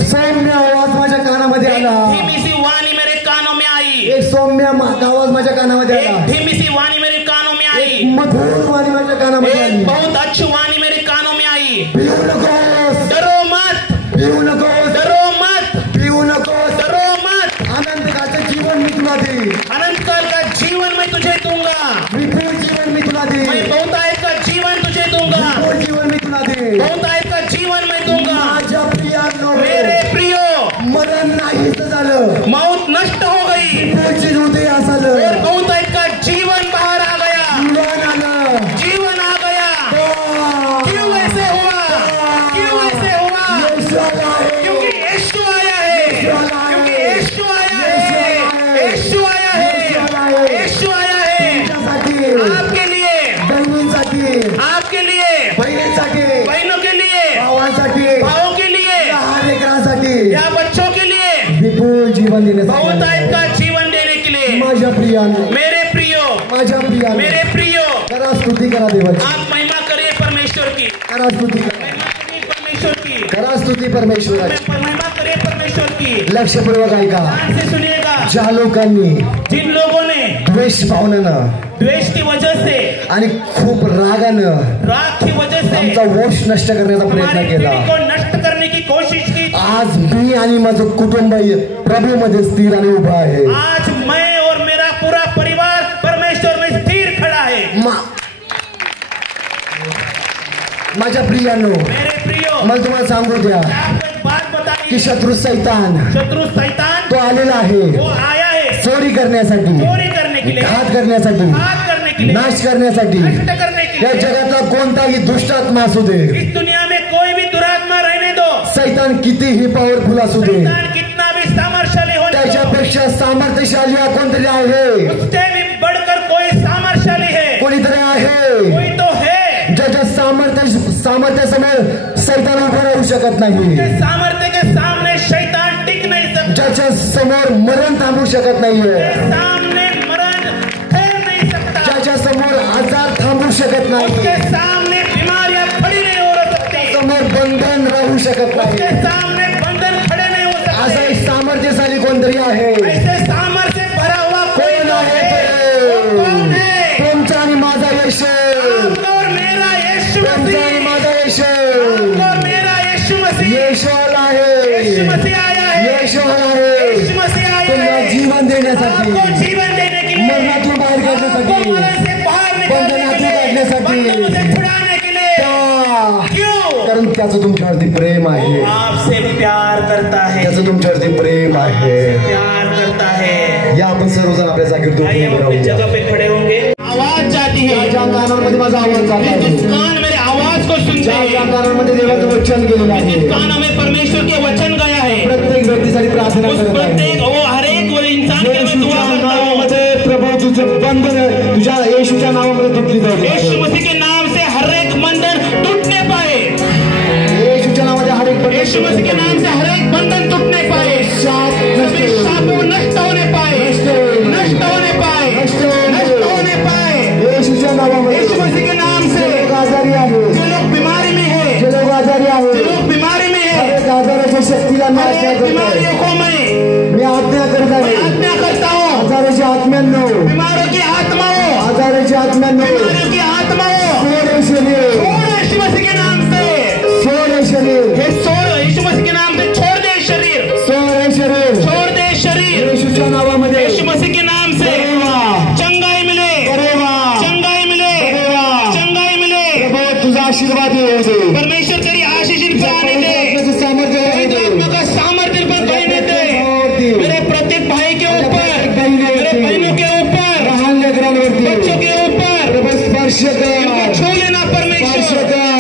सौम्य आवाज माझ्या कानामध्ये एक आला, धीमी सी वाणी मेरे कानों में आई. एक सौम्य आवाज माझ्या कानामध्ये एक आला, धीमी सी वाणी मेरे कानों में आई. मधुर वाणी माझ्या कानामध्ये आली. एक बहुत अच्छी वाणी मेरे कानों में आई. पिऊ नकोस, डरो मत, पिऊ नकोस, डरो मत, पिऊ नकोस. डरो मत. आनंद काचं जीवन मी तुला देईन, अनंत काल का जीवन मैं तुझे दूंगा. विपुल जीवन मी तुला मैं देईन, बहुतायत का जीवन तुझे दूंगा. विपुल जीवन मी तुला देईन. बहुतायत का जीवन मैं दूंगा. माझ्या प्रियानो, मेरे प्रियो, मरण नाहीच झालं, मौत नष्ट हो गई. जीवन देण्यासाठी बहुतायत का जीवन देने के लिए। माझ्या प्रियानो, मेरे प्रियो, माझ्या प्रियानो, मेरे प्रियो, करा स्तुती करा देवाची, आप महिमा करिए परमेश्वर की, करा स्तुती करा, महिमा करिए परमेश्वर की, करा स्तुती परमेश्वराची। महिमा करिए परमेश्वर की। लक्षपूर्वक ऐका, ध्यान से सुनिएगा। ज्या लोकांनी जिन लोगों ने द्वेष भावनेनं द्वेष की वजह से, आणि खूप रागानं राग की वजह से आमचा वोश नष्ट करण्याचा प्रयत्न हमारी केला, पीढ़ी को नष्ट करने की कोशिश की, आज मी आणि माझं कुटुंब प्रभू मध्ये स्थिर आणि उभा आहे। आज मैं और मेरा पूरा परिवार परमेश्वर में स्थिर खड़ा है। माझ्या प्रियानो, मेरे प्रियो, मला तुम्हाला सांगू द्या आपको एक बात की बताइए, शत्रु सैतान शत्रु शैतान तो आलेला आहे वो आया है चोरी करण्यासाठी, चोरी करने के लिए, घात करण्यासाठी, घात करने के लिए, नाश करण्यासाठी। नष्ट करने के या लिए। जगातला कोणताही दुष्टात्मा असू दे, इस दुनिया में कोई भी दुरात्मा रहने दो, सैतान कितीही पॉवरफुल असू दे, शैतान कितना भी सामर्थ्यशाली होने दो, त्याच्यापेक्षा सामर्थ्यशाली हा कोणतरी आहे, उससे भी बढ़कर कोई सामर्थ्यशाली है, कोणीतरी आहे कोई तो है। ज्याच्या सामर्थ्यासमोर सैतान उभा राहू शकत नाही, के सामर्थ्य के सामने शैतान टिक नहीं सकता, ज्याच्या समोर मरण थांबू शकत नाहीये, के सामने मरण ठहर नहीं सकता, ज्याच्या समोर आजार थांबू शकत उसके नाही, सामने बीमारियां खड़ी नहीं हो सकती, समोर बंधन राहू शकत उसके नाही। सामने बंधन खड़े नहीं हो असा सकते। एक सामर्थ्यशाली कोणतरी आहे, ऐसे सामर्थ्य से भरा हुआ कोई कोण तो आहे है। वो कौन है? तुमचा आणि माझा यश, आपका और मेरा यीशु तुमचा आणि मसीह, माझा यश, आपका और मेरा यीशु मसीह, यश आहे, यीशु मसीह आया है, यश आहे यीशु मसीह आया तुम्हाला है जीवन देण्यासाठी, आपको जीवन देने के लिए, मरणातून बाहेर आपको काढण्यासाठी, मरण से बाहर निकालने के बंधनातून लिए, काढण्यासाठी। बंधनों से छुड़ाने के लिए। का? क्यों? कारण त्याचं तुमच्यावरती प्रेम आहे, आपसे प्यार करता है, त्याचं तुमच्यावरती प्रेम आहे। प्यार करता है। या आपण सर्वजण आपल्या जागेवर आइए हम उभे अपनी राहूया। जगह पे खड़े होंगे। आवाज जाती है, ज्या कानांमध्ये माझा आवाज जात आहे, जिस कान मेरे आवाज को सुनते ज्या हैं, कानांमध्ये देवाचं वचन गेलेलं जिस आहे, कान में परमेश्वर के वचन गया है, प्रत्येक व्यक्तीसाठी प्रार्थना उस करत आहे। प्रत्येक वो हर एक वो इंसान के लिए मैं दुआ येशूच्या करता हूँ। नावामध्ये प्रभू तुझं बंधन तुझ्या येशूच्या नावामध्ये तुटली जाऊ दे। यीशु मसीह के नाम से हर एक बंधन टूटने पाए, येशूच्या नावामध्ये हर एक बंधन यीशु मसीह के नाम से हर एक बंधन टूटने पाए, सभी शापों नष्ट होने पाए, नष्ट होने पाए, नष्ट होने पाए। येशूच्या नावामध्ये यीशु मसीह के नाम से जे लोक आजारी आहे, जो लोग बीमारी में है, जे लोक आजारी जो आहे, लोग बीमारी में है, हर एक आजाराच्या शक्तीला हर नाश एक करत आहे। बीमारियों को मी आज्ञा करत मैं आहे, आज्ञा करता हूँ, आजाराच्या आत्म्यांनो, बीमारों की आत्माओं, आजाराच्या आत्म्यांनो, बीमारियों की आत्माओं, सोड हे शरीर, छोड़ यीशु मसीह के नाम से, सोड हे शरीर, हे छोड़ यीशु मसीह के नाम से छोड़ दे शरीर, सोड हे शरीर, छोड़ दे शरीर, येशूच्या नावामध्ये यीशु मसीह के नाम से चंगाई मिले, चंगाई मिले, चंगाई मिले। प्रभू तुझा आशीर्वाद येऊ दे, परमेश्वर तेरी आशीष इन पर आने दे, आत्म्याचं सामर्थ्य येऊ दे, आत्मा का सामर्थ्य इन पर बढ़ने दे, मेरे प्रत्येक भाई के ऊपर, बहिणीवरती, मेरे बहनों के ऊपर, लहान लेकरांवरती बच्चों के ऊपर प्रभू स्पर्श इनको कर, छू लेना परमेश्वर,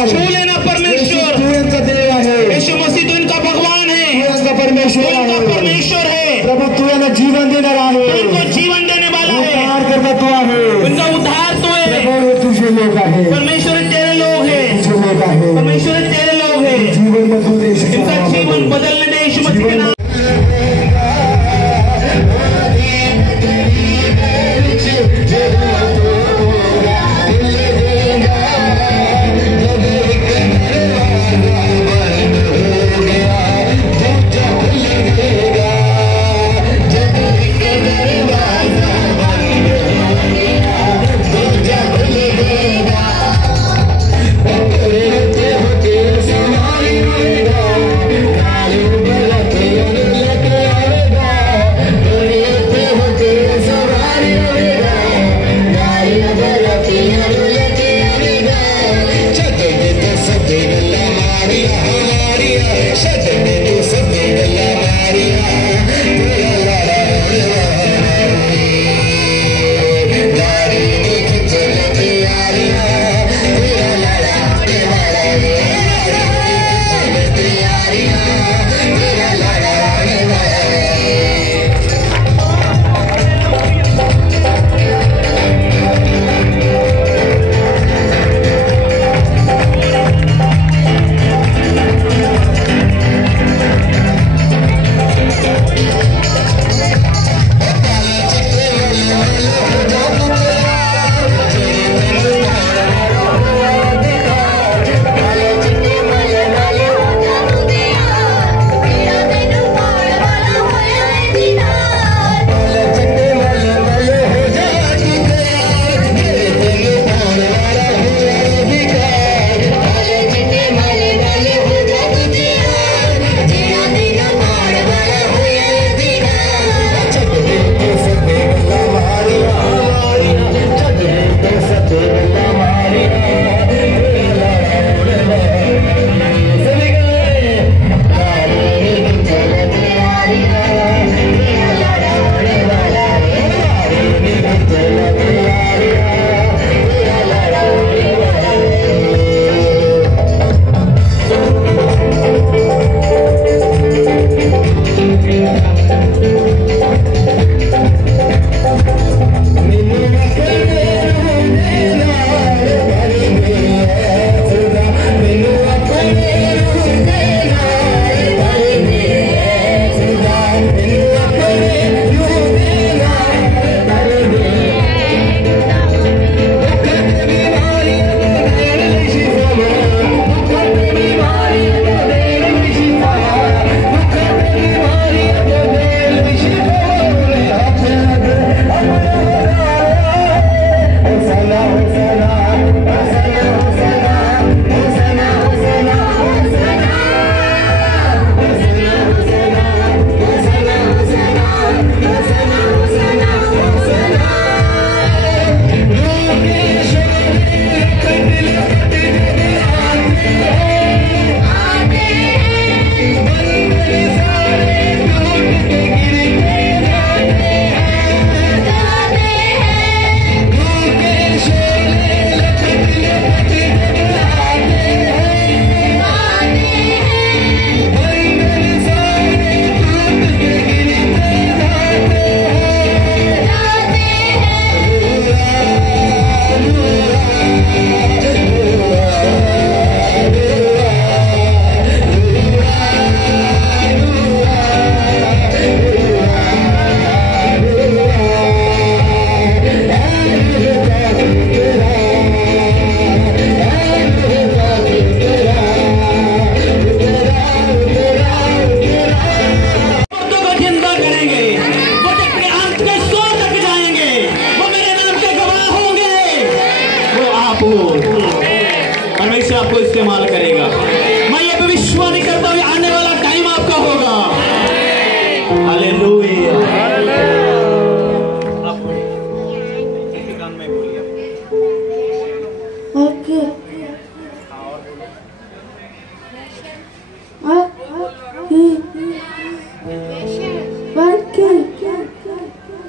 छू लेना येशू परमेश्वर। तू यांचा देव आहे, यीशु मसीह तो इनका भगवान तू है, यांचा परमेश्वर तो इनका आहे, परमेश्वर है, प्रभू तू यांना जीवन देणार आहे, तो इनको जीवन देने वाला है, उद्धार करता तू आहे, उनका उद्धार तो है। प्रभू हे तुझे लोक आहे, परमेश्वर तेरे लोग हैं, तुझे लोक आहे, परमेश्वर तेरे लोग हैं, जीवन बदलू दे येशूच्या इनका नावामध्ये। जीवन बदलने दे यीशु मसीह के नाम।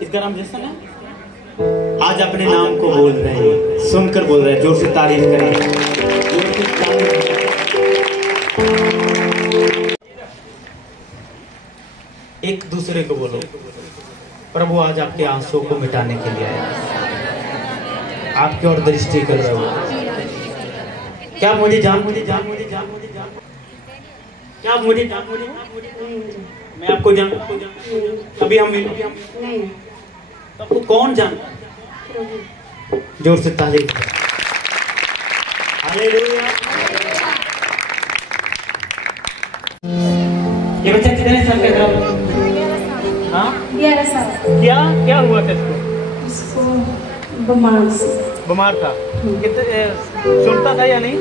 इसका नाम जैसा ना आज अपने नाम को बोल रहे हैं, सुनकर बोल रहे हैं, जोर से तारीफ करें, जोर से तारीफ। एक दूसरे को बोलो, प्रभु आज आपके आंसुओं को मिटाने के लिए आया, आपकी ओर दृष्टि कर रहे हो। क्या मुझे जान, क्या मुझे जान, मैं आपको जान, अभी हम नहीं, आपको कौन जान? जोर से तारीफ। हालेलुया। ये बच्चा कितने साल का था? हाँ 11 साल। क्या हुआ था इसको? बीमार था। कितने सुनता था या नहीं?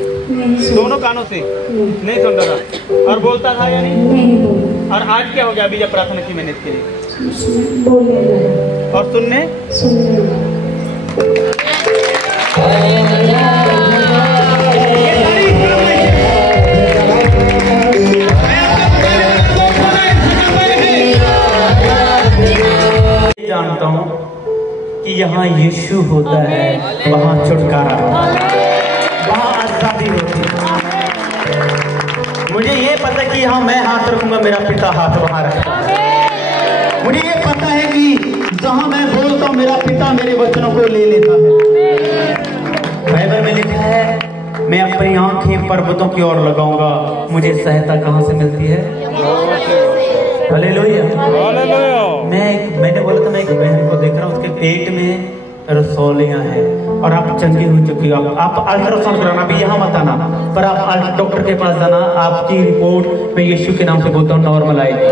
दोनों कानों से नहीं सुनता था। और बोलता था या नहीं? और आज क्या हो गया अभी जब प्रार्थना की मैंने इसके लिए? बोलने और सुनने जानता हूँ कि यहाँ यीशु होता है, वहाँ छुटकारा, वहाँ आजादी होती है। मुझे ये पता है कि यहाँ मैं हाथ रखूंगा, मेरा पिता हाथ वहाँ रखता है। मुझे ये पता है कि जहाँ मैं बोलता हूँ मेरा पिता मेरे वचनों को ले लेता है। बाइबल में लिखा है, मैं अपनी आंखें पर्वतों की ओर लगाऊंगा, मुझे सहायता कहाँ से मिलती है? हालेलुया। मैंने बोला था मैं एक बहन को देख रहा हूँ, उसके पेट में रसौलियां हैं और आप चंगी हो चुकी हो। आप अल्ट्रासाउंड कराना, अभी यहाँ मत आना, पर आप डॉक्टर के पास जाना, आपकी रिपोर्ट मैं यीशु के नाम से बोलता हूँ नॉर्मल आएगी।